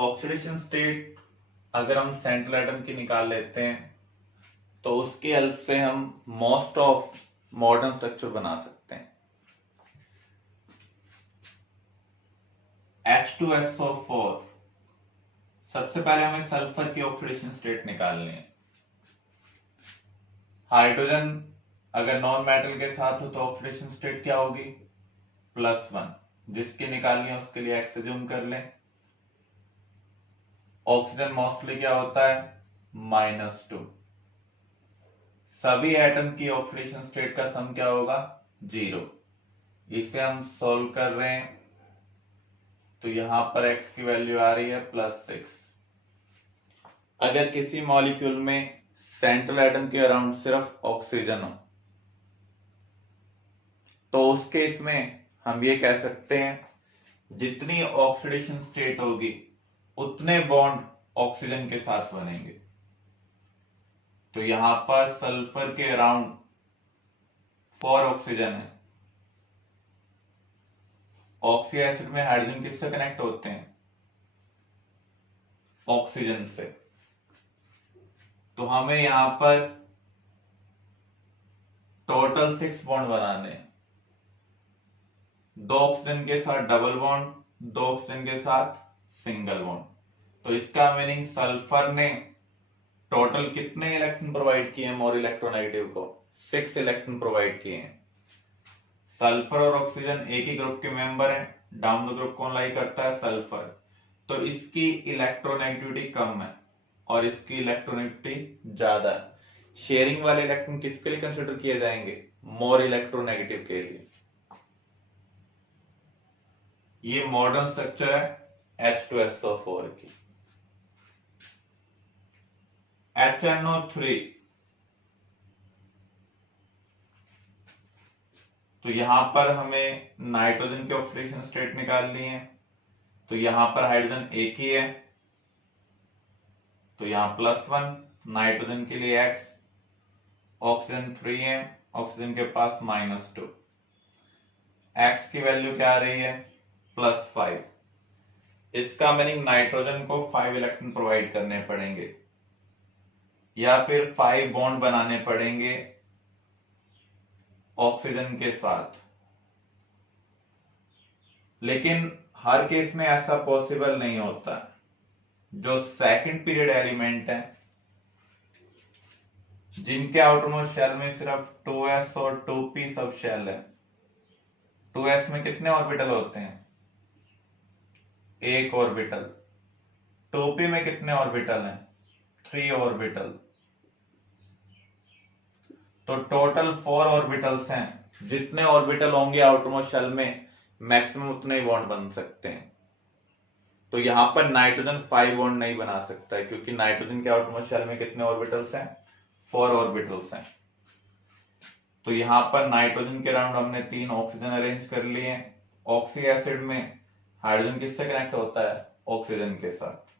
Oxidation state अगर हम central atom की निकाल लेते हैं तो उसकी हेल्प से हम मोस्ट ऑफ मॉडर्न स्ट्रक्चर बना सकते हैं। H2SO4, सबसे पहले हमें सल्फर की ऑक्सीडेशन स्टेट निकालनी है। हाइड्रोजन अगर नॉन मेटल के साथ हो तो ऑक्सीडेशन स्टेट क्या होगी? +1। जिसकी निकालनी है उसके लिए एक्स अज्यूम कर लें। ऑक्सीजन मोस्टली क्या होता है? -2। सभी एटम की ऑक्सीडेशन स्टेट का सम क्या होगा? 0। इसे हम सॉल्व कर रहे हैं तो यहां पर x की वैल्यू आ रही है +6। अगर किसी मॉलिक्यूल में सेंट्रल एटम के अराउंड सिर्फ ऑक्सीजन हो तो उस केस में हम ये कह सकते हैं जितनी ऑक्सीडेशन स्टेट होगी उतने बॉन्ड ऑक्सीजन के साथ बनेंगे। तो यहां पर सल्फर के अराउंड 4 ऑक्सीजन है। ऑक्सी एसिड में हाइड्रोजन किससे कनेक्ट होते हैं? ऑक्सीजन से। तो हमें यहां पर टोटल 6 बॉन्ड बनाने हैं। 2 ऑक्सीजन के साथ डबल बॉन्ड, 2 ऑक्सीजन के साथ सिंगल बॉन्ड। तो इसका मीनिंग सल्फर ने टोटल कितने इलेक्ट्रॉन प्रोवाइड किए हैं मोर इलेक्ट्रोनेगेटिव को? 6 इलेक्ट्रॉन प्रोवाइड किए हैं। सल्फर और ऑक्सीजन एक ही ग्रुप के मेंबर हैं। डाउन द ग्रुप कौन लाई करता है? सल्फर। तो इसकी इलेक्ट्रोनेगेटिविटी कम है और इसकी इलेक्ट्रोनेगेटिविटी ज्यादा है। शेयरिंग वाले इलेक्ट्रॉन किसके लिए कंसिडर किए जाएंगे? मोर इलेक्ट्रोनेगेटिव के लिए। ये मॉडर्न स्ट्रक्चर है H2SO4 की। HNO3, तो यहां पर हमें नाइट्रोजन की ऑक्सीडेशन स्टेट निकालनी है। तो यहां पर हाइड्रोजन एक ही है तो यहां +1, नाइट्रोजन के लिए x, ऑक्सीजन 3 है, ऑक्सीजन के पास -2। x की वैल्यू क्या आ रही है? +5। इसका मीनिंग नाइट्रोजन को 5 इलेक्ट्रॉन प्रोवाइड करने पड़ेंगे या फिर 5 बॉन्ड बनाने पड़ेंगे ऑक्सीजन के साथ। लेकिन हर केस में ऐसा पॉसिबल नहीं होता। जो सेकंड पीरियड एलिमेंट है जिनके आउटरमोस्ट शेल में सिर्फ 2s और 2p सब शेल है। 2s में कितने ऑर्बिटल होते हैं? एक ऑर्बिटल। 2p में कितने ऑर्बिटल हैं? 3 ऑर्बिटल। तो टोटल 4 ऑर्बिटल्स हैं। जितने ऑर्बिटल होंगे आउटरमोस्ट शेल में मैक्सिमम उतने ही बॉन्ड बन सकते हैं। तो यहां पर नाइट्रोजन 5 बॉन्ड नहीं बना सकता है क्योंकि नाइट्रोजन के आउटरमोस्ट शेल में कितने ऑर्बिटल्स हैं? 4 ऑर्बिटल्स हैं। तो यहां पर नाइट्रोजन के अराउंड हमने 3 ऑक्सीजन अरेंज कर लिए हैं। ऑक्सी एसिड में हाइड्रोजन किससे कनेक्ट होता है? ऑक्सीजन के साथ।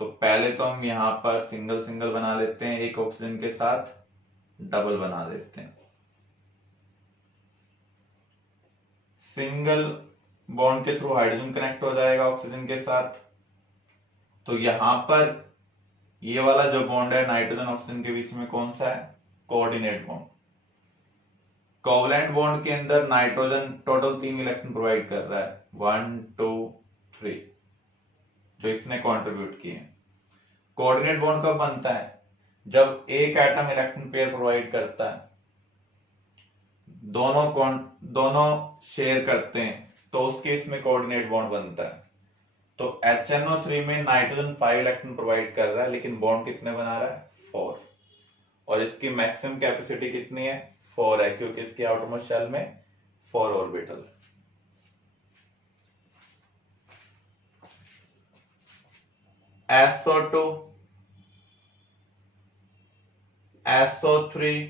तो पहले तो हम यहां पर सिंगल सिंगल बना लेते हैं, एक ऑक्सीजन के साथ डबल बना देते हैं। सिंगल बॉन्ड के थ्रू हाइड्रोजन कनेक्ट हो जाएगा ऑक्सीजन के साथ। तो यहां पर ये वाला जो बॉन्ड है नाइट्रोजन ऑक्सीजन के बीच में कौन सा है? Coordinate bond. कोवलेंट बॉन्ड के अंदर नाइट्रोजन टोटल 3 इलेक्ट्रॉन प्रोवाइड कर रहा है, 1 2 3, जो इसने कंट्रीब्यूट किए। कोऑर्डिनेट बॉन्ड कब बनता है? जब एक एटम इलेक्ट्रॉन पेयर प्रोवाइड करता है, दोनों शेयर करते हैं तो उस केस में कोऑर्डिनेट बॉन्ड बनता है। तो HNO3 में नाइट्रोजन 5 इलेक्ट्रॉन प्रोवाइड कर रहा है लेकिन बॉन्ड कितने बना रहा है? 4। और इसकी मैक्सिमम कैपेसिटी कितनी है? 4 है क्योंकि इसके आउटरमोस्ट शेल में 4 ऑर्बिटल। SO2, SO3,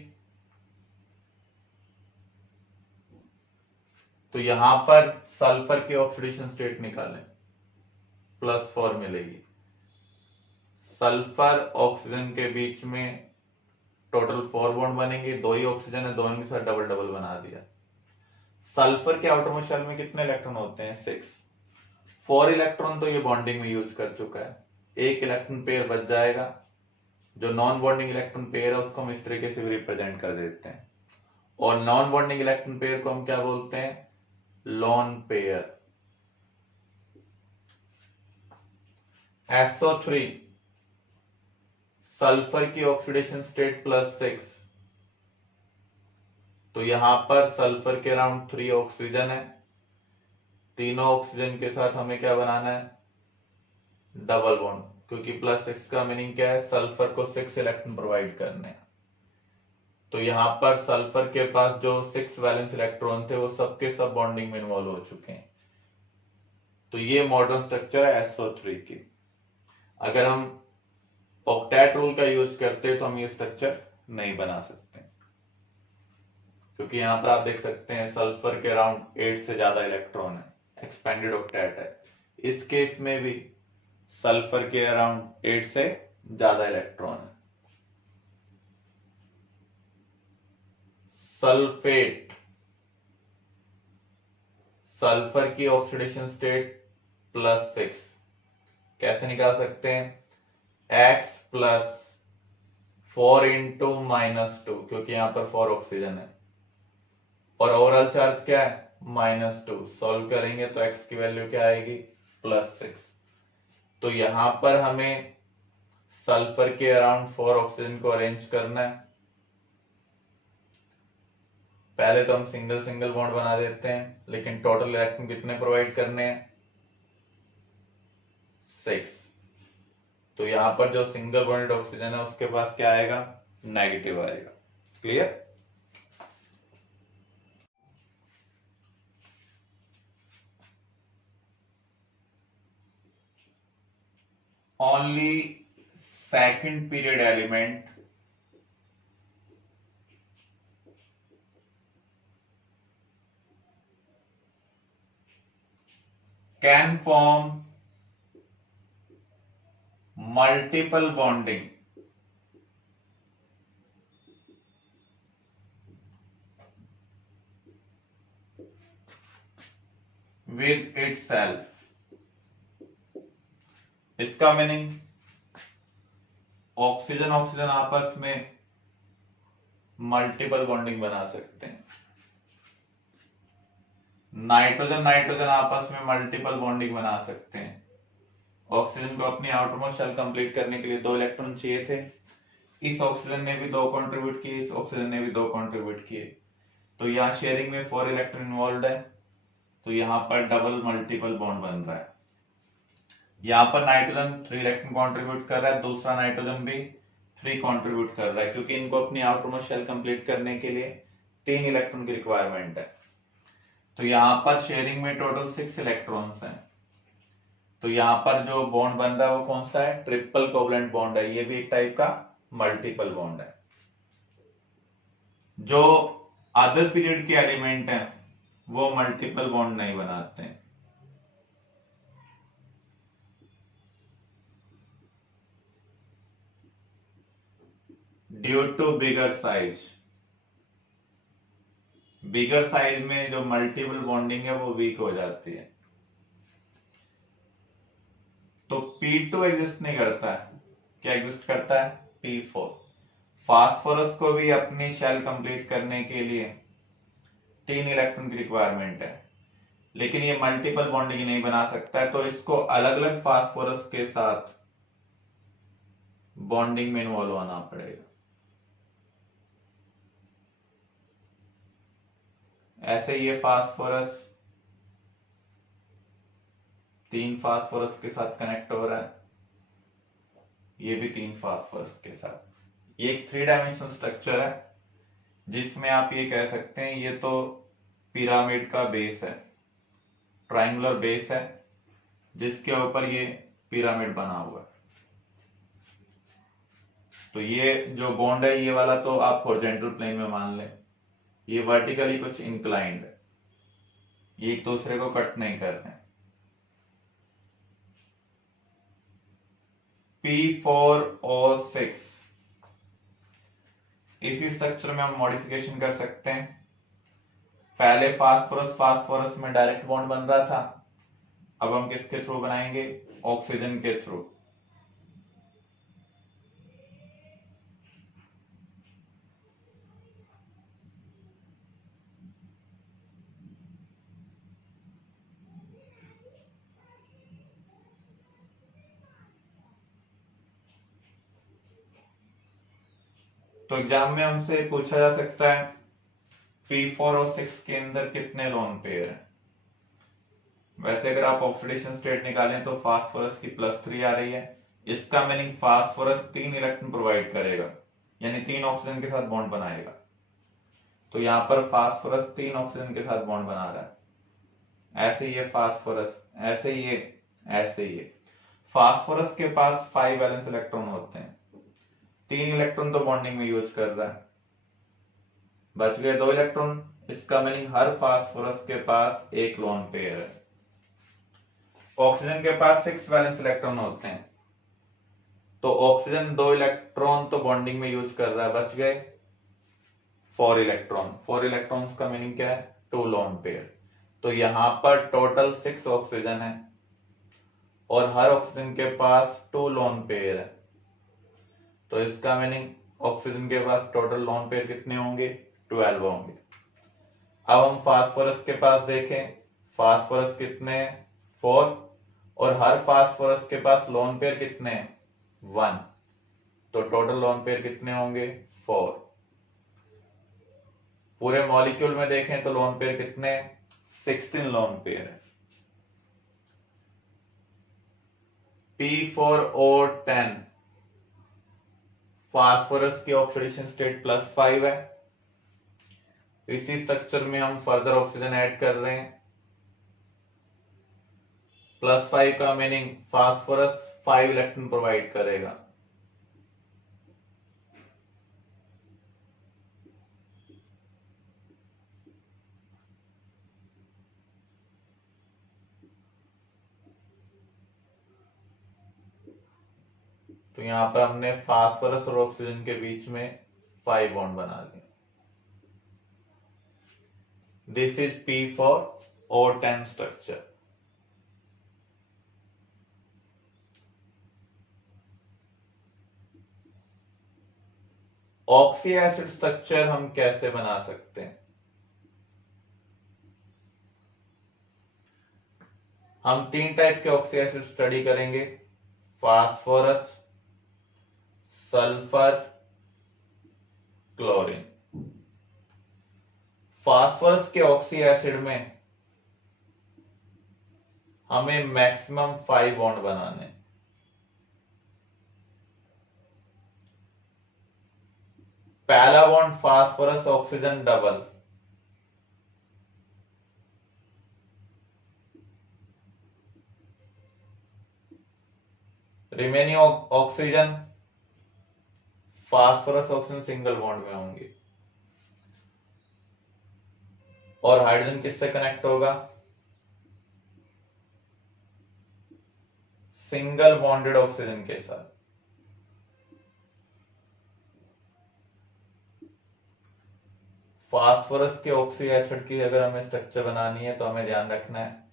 तो यहां पर सल्फर की ऑक्सीडेशन स्टेट निकालें, +4 मिलेगी। सल्फर ऑक्सीजन के बीच में टोटल 4 बॉन्ड बनेंगे, 2 ही ऑक्सीजन है, दोनों के साथ डबल डबल बना दिया। सल्फर के आउटरमोस्ट शेल में कितने इलेक्ट्रॉन होते हैं? 6। 4 इलेक्ट्रॉन तो ये बॉन्डिंग में यूज कर चुका है, एक इलेक्ट्रॉन पेयर बच जाएगा। जो नॉन बॉन्डिंग इलेक्ट्रॉन पेयर है उसको हम इस तरीके से भी रिप्रेजेंट कर देते हैं, और नॉन बॉन्डिंग इलेक्ट्रॉन पेयर को हम क्या बोलते हैं, लोन पेयर। SO3 सल्फर की ऑक्सीडेशन स्टेट +6, तो यहां पर सल्फर के अराउंड 3 ऑक्सीजन है, तीनों ऑक्सीजन के साथ हमें क्या बनाना है, डबल बॉन्ड, क्योंकि +6 का मीनिंग क्या है, सल्फर को 6 इलेक्ट्रॉन प्रोवाइड करने हैं। तो यहां पर सल्फर के पास जो 6 वैलेंस इलेक्ट्रॉन थे वो सबके सब बॉन्डिंग में इन्वॉल्व हो चुके हैं। तो ये मॉडर्न स्ट्रक्चर है SO3 की। अगर हम ऑक्टेट रूल का यूज करते तो हम ये स्ट्रक्चर नहीं बना सकते, क्योंकि यहां पर आप देख सकते हैं सल्फर के अराउंड 8 से ज्यादा इलेक्ट्रॉन है, एक्सपेंडेड ऑक्टेट है। इस केस में भी सल्फर के अराउंड 8 से ज्यादा इलेक्ट्रॉन है। सल्फेट, सल्फर की ऑक्सीडेशन स्टेट +6, कैसे निकाल सकते हैं, X + 4 × -2, क्योंकि यहां पर 4 ऑक्सीजन है, और ओवरऑल चार्ज क्या है, -2। सॉल्व करेंगे तो X की वैल्यू क्या आएगी, +6। तो यहां पर हमें सल्फर के अराउंड 4 ऑक्सीजन को अरेंज करना है। पहले तो हम सिंगल सिंगल बॉन्ड बना देते हैं, लेकिन टोटल इलेक्ट्रॉन कितने प्रोवाइड करने हैं, 6। तो यहां पर जो सिंगल बॉन्डेड ऑक्सीजन है उसके पास क्या आएगा, नेगेटिव आएगा। Clear. Only second period element can form multiple bonding with itself। इसका मीनिंग, ऑक्सीजन ऑक्सीजन आपस में मल्टीपल बॉन्डिंग बना सकते हैं, नाइट्रोजन नाइट्रोजन आपस में मल्टीपल बॉन्डिंग बना सकते हैं। ऑक्सीजन को अपनी आउटरमोस्ट शेल कंप्लीट करने के लिए 2 इलेक्ट्रॉन चाहिए थे, इस ऑक्सीजन ने भी 2 कंट्रीब्यूट किए, इस ऑक्सीजन ने भी 2 कंट्रीब्यूट किए, तो यहाँ शेयरिंग में 4 इलेक्ट्रॉन इन्वॉल्व है, तो यहाँ पर डबल मल्टीपल बॉन्ड बन रहा है। यहाँ पर नाइट्रोजन 3 इलेक्ट्रॉन कंट्रीब्यूट कर रहा है, दूसरा नाइट्रोजन भी 3 कंट्रीब्यूट कर रहा है, क्योंकि इनको अपनी आउटरमोस्ट शेल कंप्लीट करने के लिए 3 इलेक्ट्रॉन की रिक्वायरमेंट है। तो यहाँ पर शेयरिंग में टोटल 6 इलेक्ट्रॉन्स हैं। तो यहाँ पर जो बॉन्ड बन रहा है वो कौन सा है, ट्रिपल कोवलेंट बॉन्ड है, ये भी एक टाइप का मल्टीपल बॉन्ड है। जो अदर पीरियड के एलिमेंट हैं वो मल्टीपल बॉन्ड नहीं बनाते हैं। Due to bigger size, bigger size में जो मल्टीपल बॉन्डिंग है वो वीक हो जाती है। तो P2 एग्जिस्ट नहीं करता है, क्या एग्जिस्ट करता है, P4। फास्फोरस को भी अपनी शेल कंप्लीट करने के लिए 3 इलेक्ट्रॉन की रिक्वायरमेंट है, लेकिन ये मल्टीपल बॉन्डिंग नहीं बना सकता है, तो इसको अलग अलग फास्फोरस के साथ बॉन्डिंग में इन्वॉल्व होना पड़ेगा। ऐसे ये फास्फोरस 3 फास्फोरस के साथ कनेक्ट हो रहा है, ये भी 3 फास्फोरस के साथ। ये एक 3 डायमेंशनल स्ट्रक्चर है, जिसमें आप ये कह सकते हैं ये तो पिरामिड का बेस है, ट्रायंगुलर बेस है, जिसके ऊपर ये पिरामिड बना हुआ है। तो ये जो बॉन्ड है ये वाला तो आप हॉरिजॉन्टल प्लेन में मान लें, ये वर्टिकली कुछ इंक्लाइंड है, ये एक दूसरे को कट नहीं कर रहे हैं। P4O6, इसी स्ट्रक्चर में हम मॉडिफिकेशन कर सकते हैं। पहले फास्फोरस फास्फोरस में डायरेक्ट बॉन्ड बन रहा था, अब हम किसके थ्रू बनाएंगे? ऑक्सीजन के थ्रू। तो एग्जाम में हमसे पूछा जा सकता है P4 और 6 के अंदर कितने लोन पेयर हैं। वैसे अगर आप ऑक्सीडेशन स्टेट निकालें तो फास्फोरस की +3 आ रही है। इसका मीनिंग फास्फोरस 3 इलेक्ट्रॉन प्रोवाइड करेगा, यानी 3 ऑक्सीजन के साथ बॉन्ड बनाएगा। तो यहां पर फास्फोरस 3 ऑक्सीजन के साथ बॉन्ड बना रहा है। ऐसे ही है फास्फोरस, ऐसे ही है, ऐसे ही है। फास्फोरस के पास 5 वैलेंस इलेक्ट्रॉन होते हैं, 3 इलेक्ट्रॉन तो बॉन्डिंग में यूज कर रहा है, बच गए 2 इलेक्ट्रॉन। इसका मीनिंग हर फास्फोरस के पास एक लोन पेयर है। ऑक्सीजन के पास 6 वैलेंस इलेक्ट्रॉन होते हैं, तो ऑक्सीजन 2 इलेक्ट्रॉन तो बॉन्डिंग में यूज कर रहा है, बच गए 4 इलेक्ट्रॉन। 4 इलेक्ट्रॉन्स का मीनिंग क्या है? 2 लोन पेयर। तो यहां पर टोटल 6 ऑक्सीजन है और हर ऑक्सीजन के पास 2 लोन पेयर है। तो इसका मीनिंग ऑक्सीजन के पास टोटल लोन पेयर कितने होंगे? 12 होंगे। अब हम फास्फोरस के पास देखें, फास्फोरस कितने हैं? 4, और हर फास्फोरस के पास लोन पेयर कितने हैं? 1। तो टोटल लोन पेयर कितने होंगे? 4। पूरे मॉलिक्यूल में देखें तो लोन पेयर कितने हैं? 16 लोन पेयर है। P4O10 फास्फोरस की ऑक्सीडेशन स्टेट +5 है। इसी स्ट्रक्चर में हम फर्दर ऑक्सीजन ऐड कर रहे हैं। +5 का मीनिंग फास्फोरस 5 इलेक्ट्रॉन प्रोवाइड करेगा। तो यहां पर हमने फास्फोरस और ऑक्सीजन के बीच में 5 बॉन्ड बना दिए। This is P4O10 structure. Oxy acid structure हम कैसे बना सकते हैं? हम 3 टाइप के ऑक्सी एसिड स्टडी करेंगे, फास्फोरस, सल्फर, क्लोरीन। फास्फोरस के ऑक्सी एसिड में हमें मैक्सिमम 5 बॉन्ड बनाने। पहला bond phosphorus oxygen double, remaining oxygen phosphorus oxygen single bond में होंगे। और हाइड्रोजन किससे कनेक्ट होगा? सिंगल बॉन्डेड ऑक्सीजन के साथ। फास्फोरस के ऑक्सी एसिड की अगर हमें स्ट्रक्चर बनानी है तो हमें ध्यान रखना है,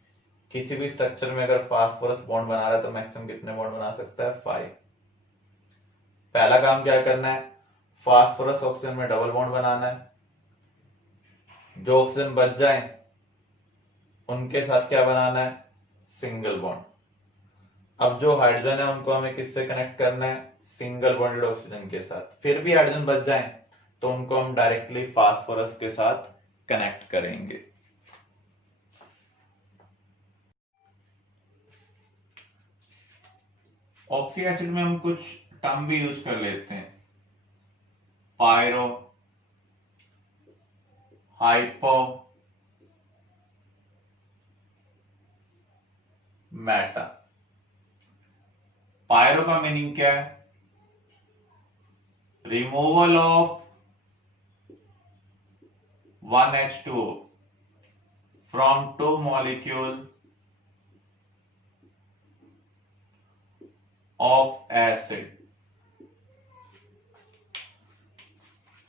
किसी भी स्ट्रक्चर में अगर फास्फोरस बॉन्ड बना रहा है तो मैक्सिमम कितने बॉन्ड बना सकता है? 5। पहला काम क्या करना है? फास्फोरस ऑक्सीजन में डबल बॉन्ड बनाना है। जो ऑक्सीजन बच जाए उनके साथ क्या बनाना है? Single bond. अब जो हाइड्रोजन है उनको हमें किससे कनेक्ट करना है? सिंगल बॉन्डेड ऑक्सीजन के साथ। फिर भी हाइड्रोजन बच जाए तो उनको हम डायरेक्टली फास्फोरस के साथ कनेक्ट करेंगे। ऑक्सी एसिड में हम कुछ टर्म भी यूज कर लेते हैं, पायरो, हाइपो, मेटा। पायरो का मीनिंग क्या है? Removal of 1H2O from 2 molecule of acid।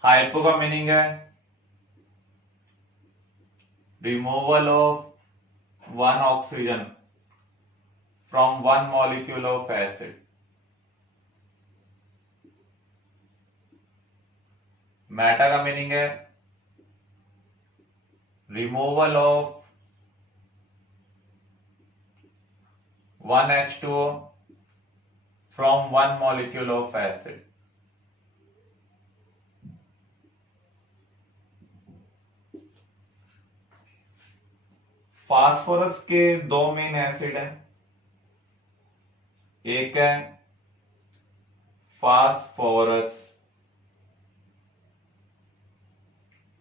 Hypo का मीनिंग है removal of 1 oxygen from one molecule of acid. Meta का मीनिंग है removal of 1H2O from one molecule of acid। Phosphorus के दो main acid हैं, एक है फास्फोरस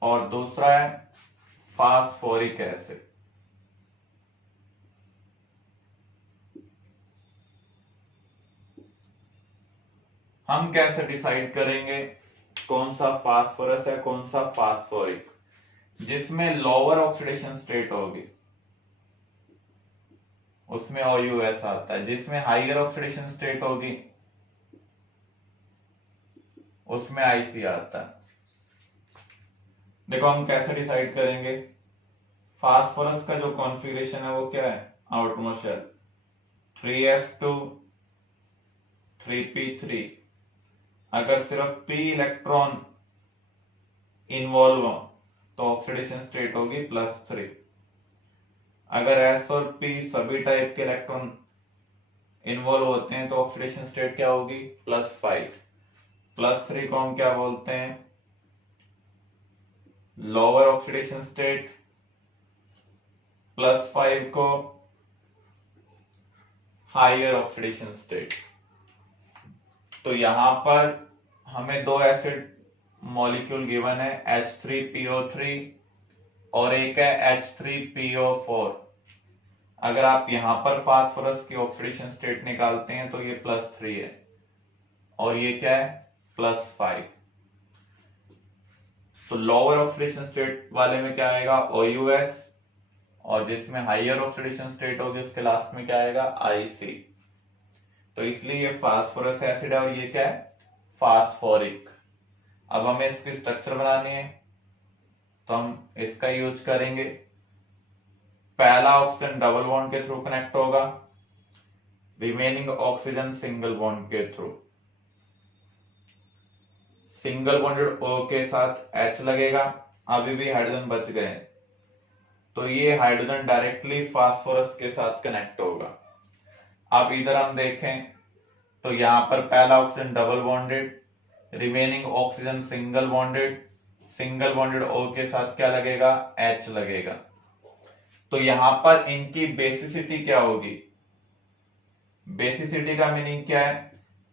और दूसरा है फास्फोरिक एसिड। हम कैसे डिसाइड करेंगे कौन सा फास्फोरस है कौन सा फास्फोरिक? जिसमें लोअर ऑक्सीडेशन स्टेट होगी उसमें OUS आता है, जिसमें हाइयर ऑक्सीडेशन स्टेट होगी उसमें IC आता है। देखो हम कैसे डिसाइड करेंगे, फास्फोरस का जो कॉन्फ़िगरेशन है वो क्या है, आउटमोस्ट शेल 3s2 3p3। अगर सिर्फ p इलेक्ट्रॉन इन्वॉल्व हो तो ऑक्सीडेशन स्टेट होगी +3। अगर s और p सभी टाइप के इलेक्ट्रॉन इन्वॉल्व होते हैं तो ऑक्सीडेशन स्टेट क्या होगी +5। +3 को हम क्या बोलते हैं, लोअर ऑक्सीडेशन स्टेट, +5 को हायर ऑक्सीडेशन स्टेट। तो यहां पर हमें दो एसिड मॉलिक्यूल गिवन है H3PO3 और एक है H3PO4। अगर आप यहां पर फास्फोरस की ऑक्सीडेशन स्टेट निकालते हैं तो ये +3 है और ये क्या है +5। तो लोअर ऑक्सीडेशन स्टेट वाले में क्या आएगा OUS और जिसमें हाइयर ऑक्सीडेशन स्टेट होगी उसके लास्ट में क्या आएगा IC। तो इसलिए ये फास्फोरस एसिड है और ये क्या है फास्फोरिक। अब हमें इसकी स्ट्रक्चर बनानी है तो हम इसका यूज करेंगे। पहला ऑक्सीजन डबल बॉन्ड के थ्रू कनेक्ट होगा, रिमेनिंग ऑक्सीजन सिंगल बॉन्ड के थ्रू। सिंगल बॉन्डेड O के साथ H लगेगा, अभी भी हाइड्रोजन बच गए तो ये हाइड्रोजन डायरेक्टली फास्फोरस के साथ कनेक्ट होगा। अब इधर हम देखें तो यहां पर पहला oxygen double bonded, remaining oxygen single bonded, single bonded O के साथ क्या लगेगा H लगेगा। तो यहां पर इनकी बेसिसिटी क्या होगी, बेसिसिटी का मीनिंग क्या है,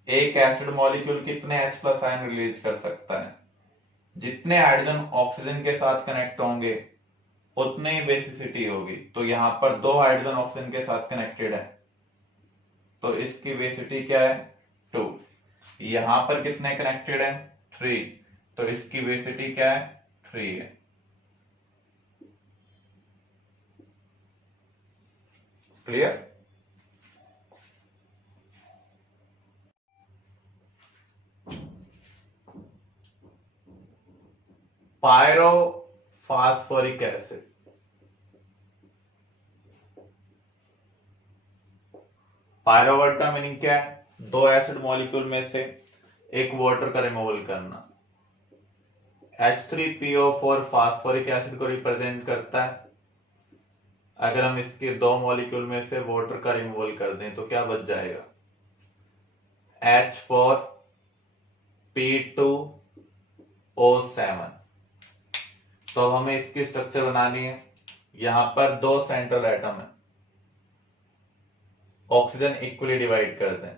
एक एसिड मॉलिक्यूल कितने H+ आयन रिलीज कर सकता है, जितने हाइड्रोजन ऑक्सीजन के साथ कनेक्ट होंगे उतने ही बेसिसिटी होगी। तो यहां पर दो हाइड्रोजन ऑक्सीजन के साथ कनेक्टेड है तो इसकी बेसिसिटी क्या है 2। यहां पर कितने कनेक्टेड है 3 तो इसकी बेसिसिटी क्या है 3 है। Clear? Pyrophosphoric acid, pyro word का मीनिंग क्या है, दो एसिड मॉलिक्यूल में से एक वाटर का रिमूवल करना। H3PO4 फास्फोरिक एसिड को रिप्रेजेंट करता है। अगर हम इसके दो मॉलिक्यूल में से वाटर का रिमूवल कर दें तो क्या बच जाएगा H4P2O7। तो अब हमें इसकी स्ट्रक्चर बनानी है। यहां पर दो सेंट्रल एटम है, ऑक्सीजन इक्वली डिवाइड कर दें।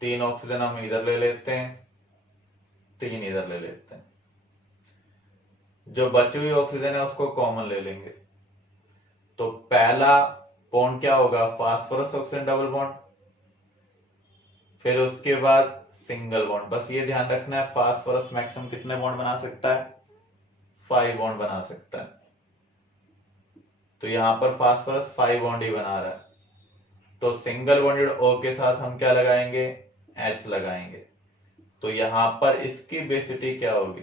3 ऑक्सीजन हम इधर ले लेते हैं, 3 इधर ले लेते हैं। जो बची हुई ऑक्सीजन है उसको कॉमन ले लेंगे। तो पहला बॉन्ड क्या होगा फास्फोरस ऑक्सीजन डबल बॉन्ड, फिर उसके बाद सिंगल बॉन्ड। बस ये ध्यान रखना है फास्फोरस मैक्सिमम कितने बॉन्ड बना सकता है 5 बॉन्ड बना सकता है। तो यहां पर फास्फोरस 5 बॉन्ड ही बना रहा है तो सिंगल बॉन्डेड O के साथ हम क्या लगाएंगे H लगाएंगे। तो यहां पर इसकी बेसिसिटी क्या होगी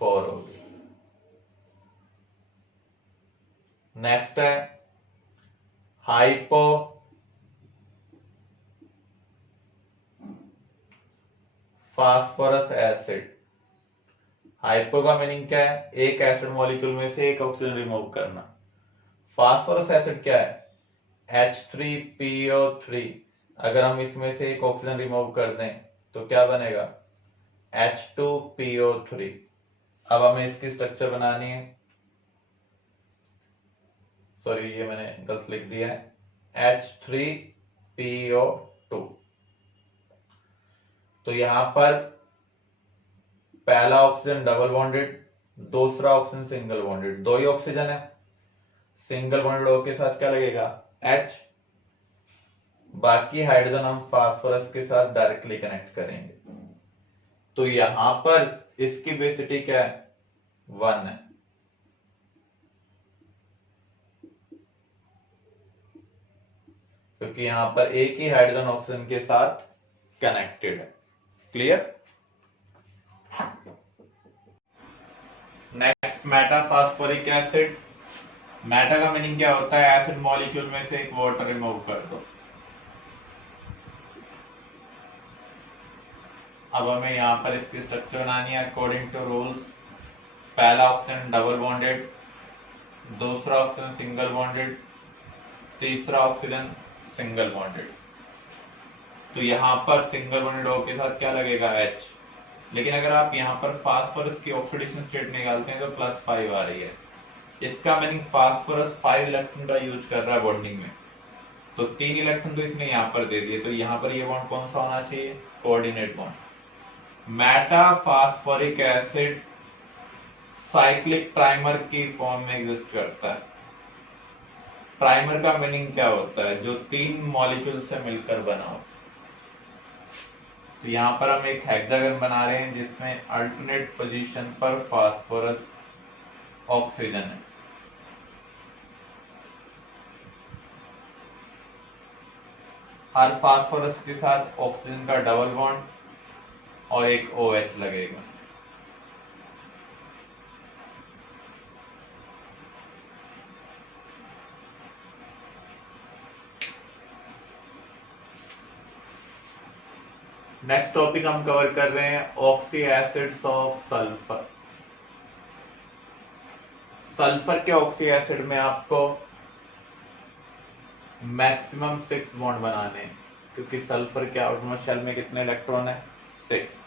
4 होगी। नेक्स्ट है हाइपो फास्फोरस एसिड। हाइपो का मीनिंग क्या है? एक एसिड मॉलिक्यूल में से एक ऑक्सीजन रिमूव करना। फास्फोरस एसिड क्या है? H3PO3। अगर हम इसमें से एक ऑक्सीजन रिमूव कर दें तो क्या बनेगा? H2PO3। अब हमें इसकी स्ट्रक्चर बनानी है, सॉरी ये मैंने गलत लिख दिया है, H3PO2। तो यहां पर पहला ऑक्सीजन डबल बॉन्डेड, दूसरा ऑक्सीजन सिंगल बॉन्डेड, दो ही ऑक्सीजन है। सिंगल बॉन्डेड O के साथ क्या लगेगा? H। बाकी हाइड्रोजन हम फास्फोरस के साथ डायरेक्टली कनेक्ट करेंगे। तो यहां पर इसकी बेसिटी क्या है? 1 है। क्योंकि यहां पर एक ही हाइड्रोजन ऑक्सीजन के साथ कनेक्टेड है। Clear? Next metaphosphoric acid. Meta का मीनिंग क्या होता है? एसिड मॉलिक्यूल में से एक वाटर रिमूव कर दो। अब हमें यहां पर इसकी स्ट्रक्चर बनानी है अकॉर्डिंग टू रूल्स। पहला ऑक्सीजन डबल बॉन्डेड, दूसरा ऑक्सीजन सिंगल बॉन्डेड, तीसरा ऑक्सीजन सिंगल बॉन्डेड। तो यहां पर सिंगल बॉन्डेड O के साथ क्या लगेगा? H। लेकिन अगर आप यहां पर फास्फोरस की ऑक्सीडेशन स्टेट निकालते हैं तो +5 आ रही है। इसका मीनिंग फास्फोरस 5 इलेक्ट्रॉन का यूज कर रहा है बॉन्डिंग में, तो 3 इलेक्ट्रॉन तो इसने यहां पर दे दिए। तो यहां पर ये बॉन्ड कौन सा होना चाहिए? Coordinate bond. Metaphosphoric acid cyclic trimer की फॉर्म में एग्जिस्ट करता है। ट्राइमर का मीनिंग क्या होता है? जो 3 मॉलिक्यूल से मिलकर बना हो। तो यहां पर हम एक हेक्सागन बना रहे हैं जिसमें अल्टरनेट पोजीशन पर फास्फोरस ऑक्सीजन है। हर फास्फोरस के साथ ऑक्सीजन का डबल बॉन्ड और एक OH लगेगा। नेक्स्ट टॉपिक हम कवर कर रहे हैं oxy acids of sulphur. Sulphur के ऑक्सी एसिड में आपको मैक्सिमम 6 बॉन्ड बनाने हैं, क्योंकि सल्फर के आउटमोस्ट शेल में कितने इलेक्ट्रॉन है? 6।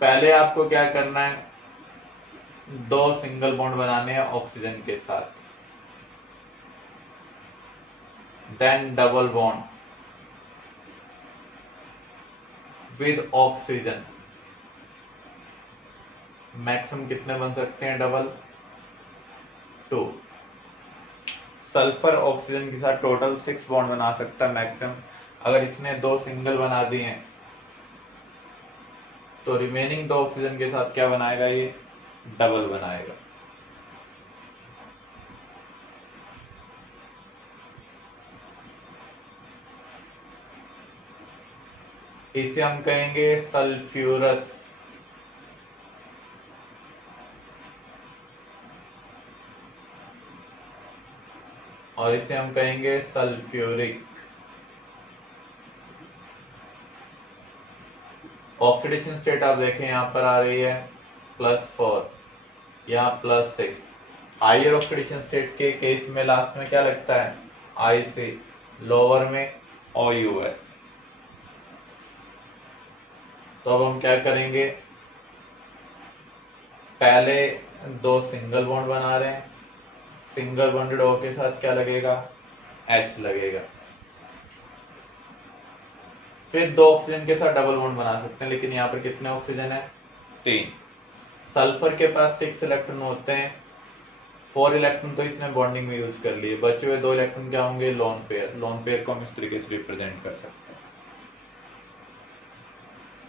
पहले आपको क्या करना है? 2 सिंगल बॉन्ड बनाने हैं ऑक्सीजन के साथ, then double bond with oxygen. Maximum कितने बन सकते हैं? डबल 2। सल्फर ऑक्सीजन के साथ टोटल 6 बॉन्ड बना सकता है मैक्सिमम। अगर इसने 2 सिंगल बना दिए हैं तो रिमेनिंग 2 ऑक्सीजन के साथ क्या बनाएगा? ये डबल बनाएगा। इसे हम कहेंगे सल्फ्यूरस। और इसे हम कहेंगे सल्फ्यूरिक। ऑक्सीडेशन स्टेट आप देखें यहां पर आ रही है +4, यहाँ +6। हायर ऑक्सीडेशन स्टेट के केस में लास्ट में क्या लगता है? IC, लोअर में OUS। तो अब हम क्या करेंगे? पहले 2 सिंगल बॉन्ड बना रहे हैं, सिंगल बॉन्डेड O के साथ क्या लगेगा? H लगेगा। फिर 2 ऑक्सीजन के साथ डबल बॉन्ड बना सकते हैं, लेकिन यहाँ पर कितने ऑक्सीजन है? 3। सल्फर के पास 6 इलेक्ट्रॉन होते हैं, 4 इलेक्ट्रॉन तो इसने बॉन्डिंग में यूज कर लिए, बचे हुए 2 इलेक्ट्रॉन क्या होंगे? Lone pair. लोन पेयर को हम इस तरीके से रिप्रेजेंट कर सकते हैं।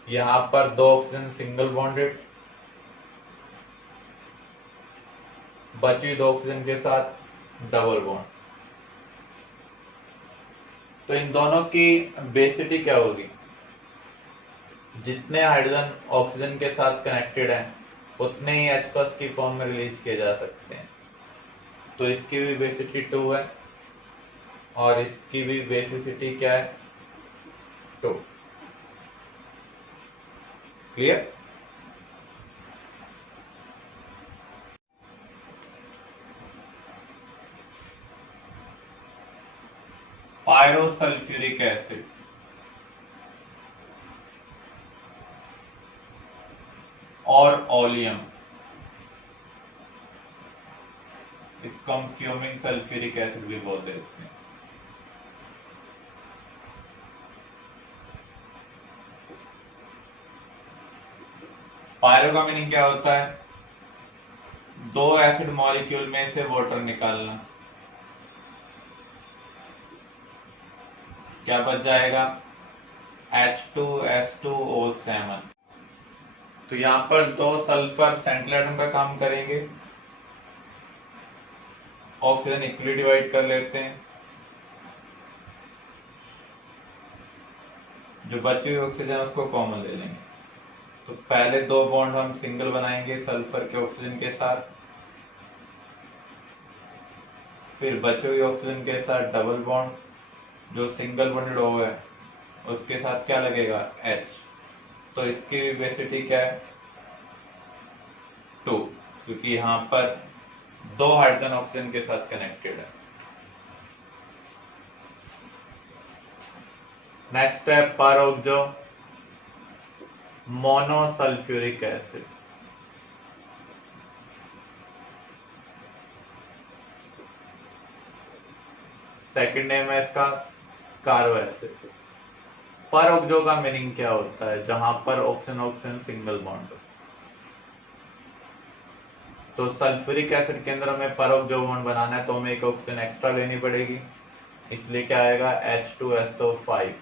यहां पर 2 ऑक्सीजन सिंगल बॉन्डेड, बची 2 ऑक्सीजन के साथ डबल बॉन्ड। तो इन दोनों की बेसिटी क्या होगी? जितने हाइड्रोजन ऑक्सीजन के साथ कनेक्टेड हैं उतने ही H+ की फॉर्म में रिलीज किए जा सकते हैं। तो इसकी भी बेसिसिटी 2 है और इसकी भी बेसिसिटी क्या है, 2। क्लियर? पायरोसल्फ्यूरिक एसिड और ओलियम, इसको हम फ्यूमिंग सल्फ्यूरिक एसिड भी बोल देते हैं। पायरो का मीनिंग क्या होता है, दो एसिड मॉलिक्यूल में से वाटर निकालना। क्या बच जाएगा, H2S2O7। तो यहां पर दो सल्फर सेंट्रल एटम का काम करेंगे, ऑक्सीजन इक्वली डिवाइड कर लेते हैं, जो बची हुई ऑक्सीजन उसको कॉमन ले लेंगे। तो पहले दो बॉन्ड हम सिंगल बनाएंगे सल्फर के ऑक्सीजन के साथ, फिर बची हुई ऑक्सीजन के साथ डबल बॉन्ड, जो सिंगल बॉन्डेड O है उसके साथ क्या लगेगा, H। तो इसकी बेसिसिटी क्या है, 2, क्योंकि यहां पर दो हाइड्रोजन ऑक्सीजन के साथ कनेक्टेड है। नेक्स्ट है परोक्सो मोनोसल्फ्यूरिक एसिड। सेकंड नेम है इसका कार्बो एसिड। परोक्सो का मीनिंग क्या होता है, जहां पर ऑक्सीजन ऑक्सीजन सिंगल बॉन्ड हो। तो सल्फ्यूरिक एसिड के अंदर हमें परोक्सो बॉन्ड बनाना है तो हमें एक ऑक्सीजन एक्स्ट्रा लेनी पड़ेगी, इसलिए क्या आएगा, H2SO5।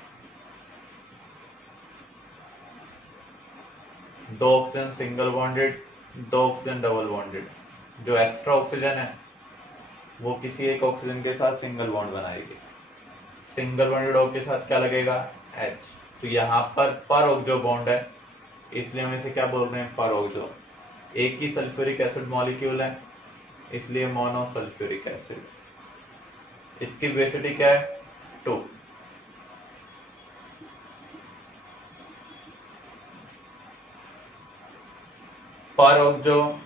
दो ऑक्सीजन सिंगल बॉन्डेड, दो ऑक्सीजन डबल बॉन्डेड, जो एक्स्ट्रा ऑक्सीजन है वो किसी एक ऑक्सीजन के साथ सिंगल बॉन्ड बनाएगी। सिंगल बॉन्डेड O के साथ क्या लगेगा, H। तो यहाँ पर परोक्सो बॉन्ड है, इसलिए हम इसे क्या बोल रहे हैं, परोक्सो। एक ही सल्फ्यूरिक एसिड मॉलिक्यूल है इसलिए मोनोसल्फ्यूरिक एसिड। इसकी बेसिसिटी क्या है, 2। परोक्सो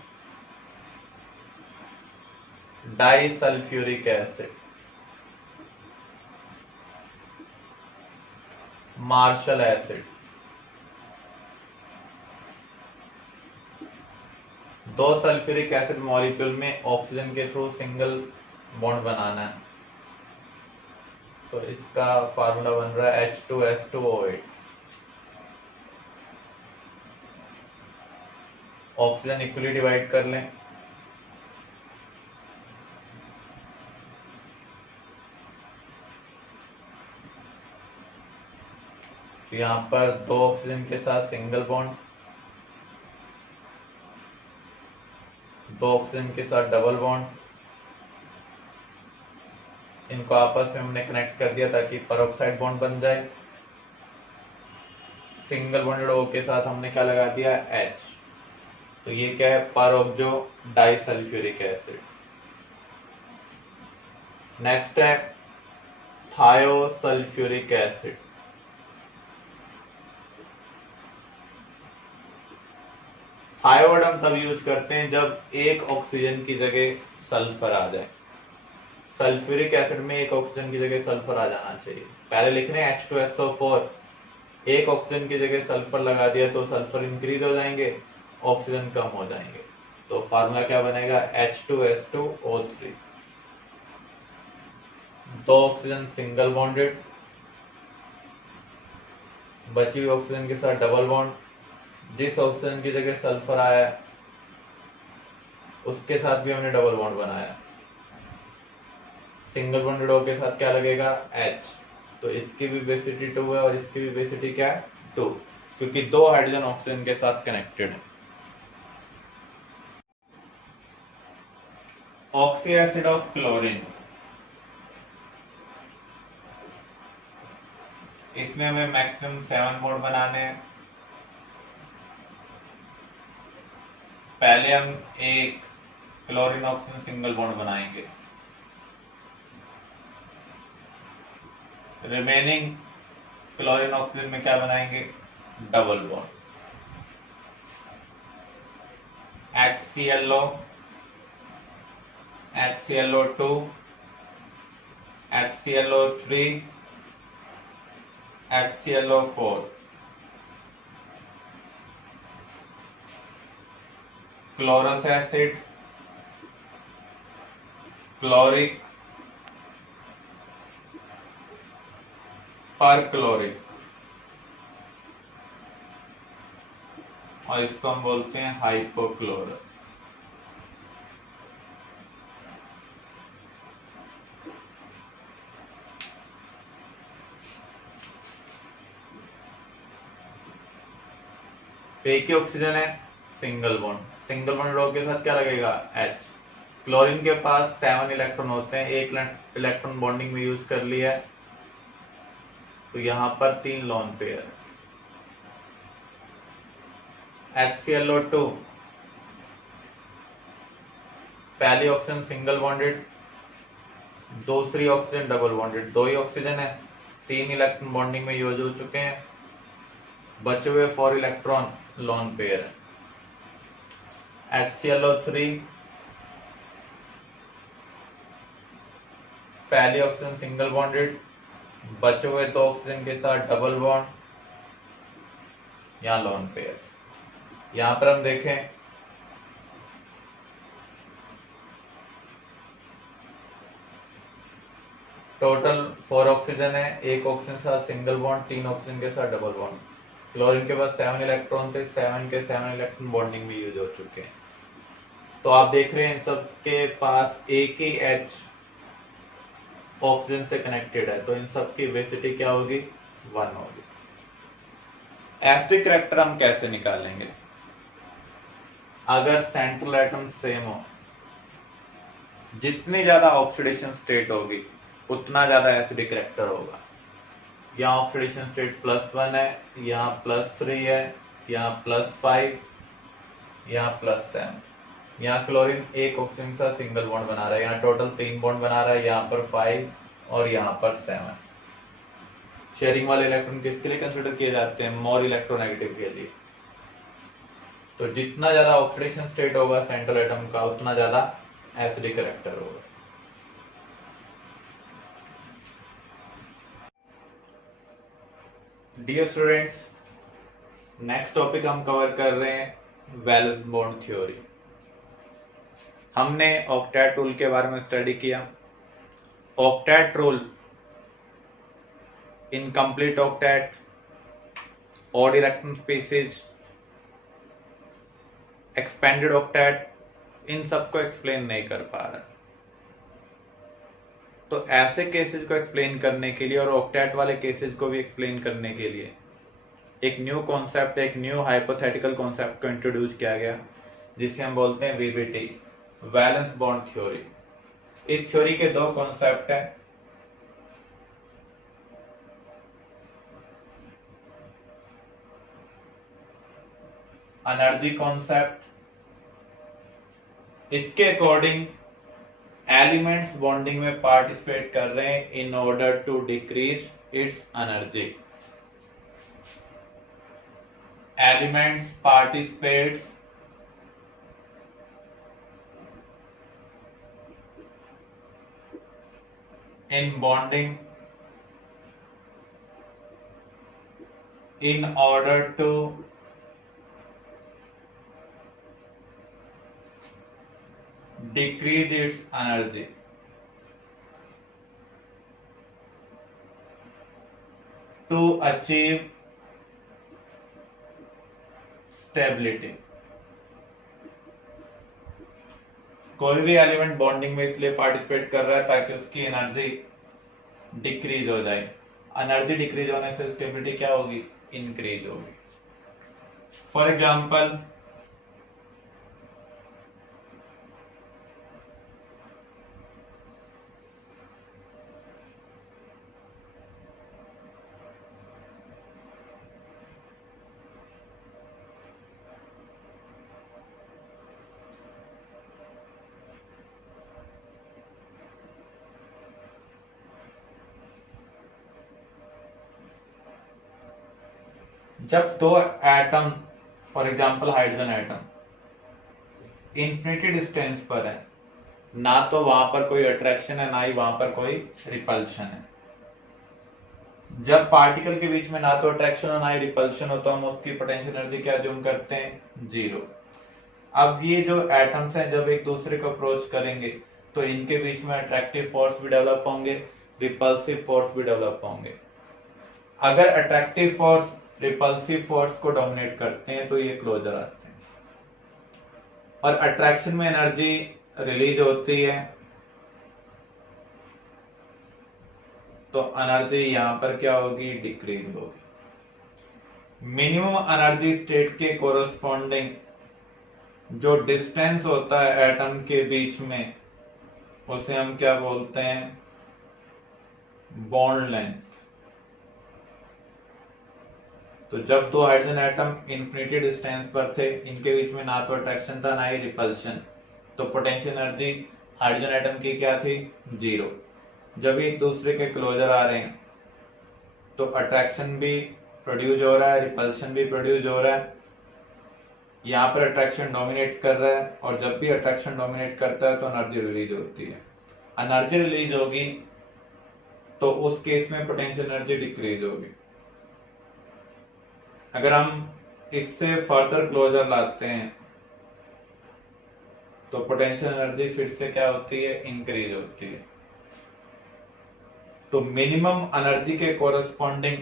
डाइसल्फ्यूरिक एसिड, मार्शल एसिड। दो सल्फ्यूरिक एसिड मॉलिक्यूल में ऑक्सीजन के थ्रू सिंगल बॉन्ड बनाना है, तो इसका फार्मूला बन रहा है H2S2O8। ऑक्सीजन इक्वली डिवाइड कर लें, तो यहां पर दो ऑक्सीजन के साथ सिंगल बॉन्ड, दो ऑक्सीजन के साथ डबल बॉन्ड, इनको आपस में हमने कनेक्ट कर दिया ताकि पेरोक्साइड बॉन्ड बन जाए। सिंगल बॉन्डेड O के साथ हमने क्या लगा दिया, H। तो ये क्या है, परोक्सो डाइसल्फ्यूरिक एसिड। नेक्स्ट है थायोसल्फ्यूरिक एसिड। थायोड हम तब यूज करते हैं जब एक ऑक्सीजन की जगह सल्फर आ जाए। सल्फ्यूरिक एसिड में एक ऑक्सीजन की जगह सल्फर आ जाना चाहिए। पहले लिख रहे हैं H2SO4, एक ऑक्सीजन की जगह सल्फर लगा दिया तो सल्फर इंक्रीज हो जाएंगे, ऑक्सीजन कम हो जाएंगे। तो फार्मूला क्या बनेगा, H2S2O3। दो ऑक्सीजन सिंगल बॉन्डेड, बची हुई ऑक्सीजन के साथ डबल बॉन्ड, जिस ऑक्सीजन की जगह सल्फर आया उसके साथ भी हमने डबल बॉन्ड बनाया। सिंगल बॉन्डेड O के साथ क्या लगेगा, H। तो इसकी भी बेसिसिटी 2 है और इसकी भी बेसिसिटी क्या है, 2, क्योंकि दो हाइड्रोजन ऑक्सीजन के साथ कनेक्टेड है। ऑक्सी एसिड ऑफ क्लोरीन, इसमें हमें मैक्सिमम 7 बॉन्ड बनाने हैं। पहले हम एक क्लोरीन ऑक्सीजन सिंगल बॉन्ड बनाएंगे, रिमेनिंग क्लोरीन ऑक्सीजन में क्या बनाएंगे, double bond, HClO, HClO2, HClO3, HClO4, chlorous acid, chloric, perchloric, और इसको हम बोलते हैं हाइपोक्लोरस। एक ही ऑक्सीजन है, सिंगल बॉन्ड, सिंगल बॉन्ड रो के साथ क्या लगेगा, H। क्लोरीन के पास 7 इलेक्ट्रॉन होते हैं, एक इलेक्ट्रॉन बॉन्डिंग में यूज कर लिया है, तो यहां पर 3 लोन पेयर। HClO2, पहली ऑक्सीजन सिंगल बॉन्डेड, दूसरी ऑक्सीजन डबल बॉन्डेड, 2 ही ऑक्सीजन है, 3 इलेक्ट्रॉन बॉन्डिंग में यूज हो चुके हैं, बचे हुए 4 इलेक्ट्रॉन लोन पेयर है। HClO3, पहली ऑक्सीजन सिंगल बॉन्डेड, बचे हुए 2 ऑक्सीजन के साथ डबल बॉन्ड, यहां लोन पेयर। यहां पर हम देखें टोटल 4 ऑक्सीजन है, एक ऑक्सीजन के साथ सिंगल बॉन्ड, 3 ऑक्सीजन के साथ डबल बॉन्ड। क्लोरीन के पास 7 इलेक्ट्रॉन थे, 7 के 7 इलेक्ट्रॉन बॉन्डिंग में यूज हो चुके हैं। तो आप देख रहे हैं इन सब के पास एक ही H ऑक्सीजन से कनेक्टेड है, तो इन सब की बेसिटी क्या होगी, 1 होगी। एसिडिक करैक्टर हम कैसे निकालेंगे, अगर सेंट्रल एटम सेम हो, जितनी ज्यादा ऑक्सीडेशन स्टेट होगी उतना ज्यादा एसिडिक करैक्टर होगा। यहाँ ऑक्सीडेशन स्टेट +1 है, यहाँ +3 है, यहाँ +5, यहाँ +7। यहाँ क्लोरीन एक ऑक्सीजन का सिंगल बॉन्ड बना रहा है, यहाँ टोटल 3 बॉन्ड बना रहा है, यहाँ पर 5 और यहाँ पर 7। शेयरिंग वाले इलेक्ट्रॉन किसके लिए कंसिडर किए जाते हैं, मोर इलेक्ट्रोनेगेटिव के लिए। तो जितना ज्यादा ऑक्सीडेशन स्टेट होगा सेंट्रल एटम का उतना ज्यादा एसिडिक करैक्टर होगा। डियर स्टूडेंट्स, नेक्स्ट टॉपिक हम कवर कर रहे हैं वैलेंस बॉन्ड थ्योरी। हमने ऑक्टेट रूल के बारे में स्टडी किया। Octet rule, incomplete octet, odd electron species, expanded octet, इन सबको एक्सप्लेन नहीं कर पा रहा। तो ऐसे केसेस को एक्सप्लेन करने के लिए और ऑक्टेट वाले केसेस को भी एक्सप्लेन करने के लिए एक न्यू कॉन्सेप्ट, एक न्यू हाइपोथेटिकल कॉन्सेप्ट को इंट्रोड्यूस किया गया, जिसे हम बोलते हैं वीबीटी, वैलेंस बॉन्ड थ्योरी। इस थ्योरी के 2 कॉन्सेप्ट हैं, एनर्जी कॉन्सेप्ट। इसके अकॉर्डिंग एलिमेंट्स बॉन्डिंग में पार्टिसिपेट कर रहे हैं in order to decrease its energy. Elements participates in bonding in order to decrease its energy to achieve stability। कोई भी एलिमेंट बॉन्डिंग में इसलिए पार्टिसिपेट कर रहा है ताकि उसकी एनर्जी डिक्रीज हो जाए। एनर्जी डिक्रीज होने से स्टेबिलिटी क्या होगी, इंक्रीज होगी। फॉर एग्जांपल, जब दो atom, for example hydrogen atom, infinity distance पर है, ना तो वहां पर कोई अट्रैक्शन है ना ही वहां पर कोई रिपल्शन है। जब पार्टिकल के बीच में ना तो अट्रैक्शन हो ना ही रिपल्शन हो, तो हम उसकी पोटेंशियल एनर्जी क्या ज्यूम करते हैं, 0। अब ये जो एटम्स हैं जब एक दूसरे को अप्रोच करेंगे तो इनके बीच में अट्रैक्टिव फोर्स भी डेवलप होंगे, रिपल्सिव फोर्स भी डेवलप होंगे। अगर अट्रैक्टिव फोर्स रिपल्सिव फोर्स को डोमिनेट करते हैं तो ये क्लोजर आते हैं, और अट्रैक्शन में एनर्जी रिलीज होती है, तो एनर्जी यहां पर क्या होगी, डिक्रीज होगी। मिनिमम एनर्जी स्टेट के कोरस्पॉन्डिंग जो डिस्टेंस होता है एटम के बीच में, उसे हम क्या बोलते हैं, बॉन्ड लेंथ। तो जब दो हाइड्रोजन एटम इन्फिनिटी डिस्टेंस पर थे, इनके बीच में ना तो अट्रैक्शन था ना ही रिपल्शन, तो पोटेंशियल एनर्जी हाइड्रोजन एटम की क्या थी, 0। जब एक दूसरे के क्लोजर आ रहे हैं तो अट्रैक्शन भी प्रोड्यूस हो रहा है, रिपल्शन भी प्रोड्यूस हो रहा है। यहाँ पर अट्रैक्शन डोमिनेट कर रहा है, और जब भी अट्रैक्शन डोमिनेट करता है तो एनर्जी रिलीज होती है। एनर्जी रिलीज होगी तो उस केस में पोटेंशियल एनर्जी डिक्रीज होगी। अगर हम इससे फर्दर क्लोजर लाते हैं तो पोटेंशियल एनर्जी फिर से क्या होती है, इंक्रीज होती है। तो मिनिमम एनर्जी के कोरस्पॉन्डिंग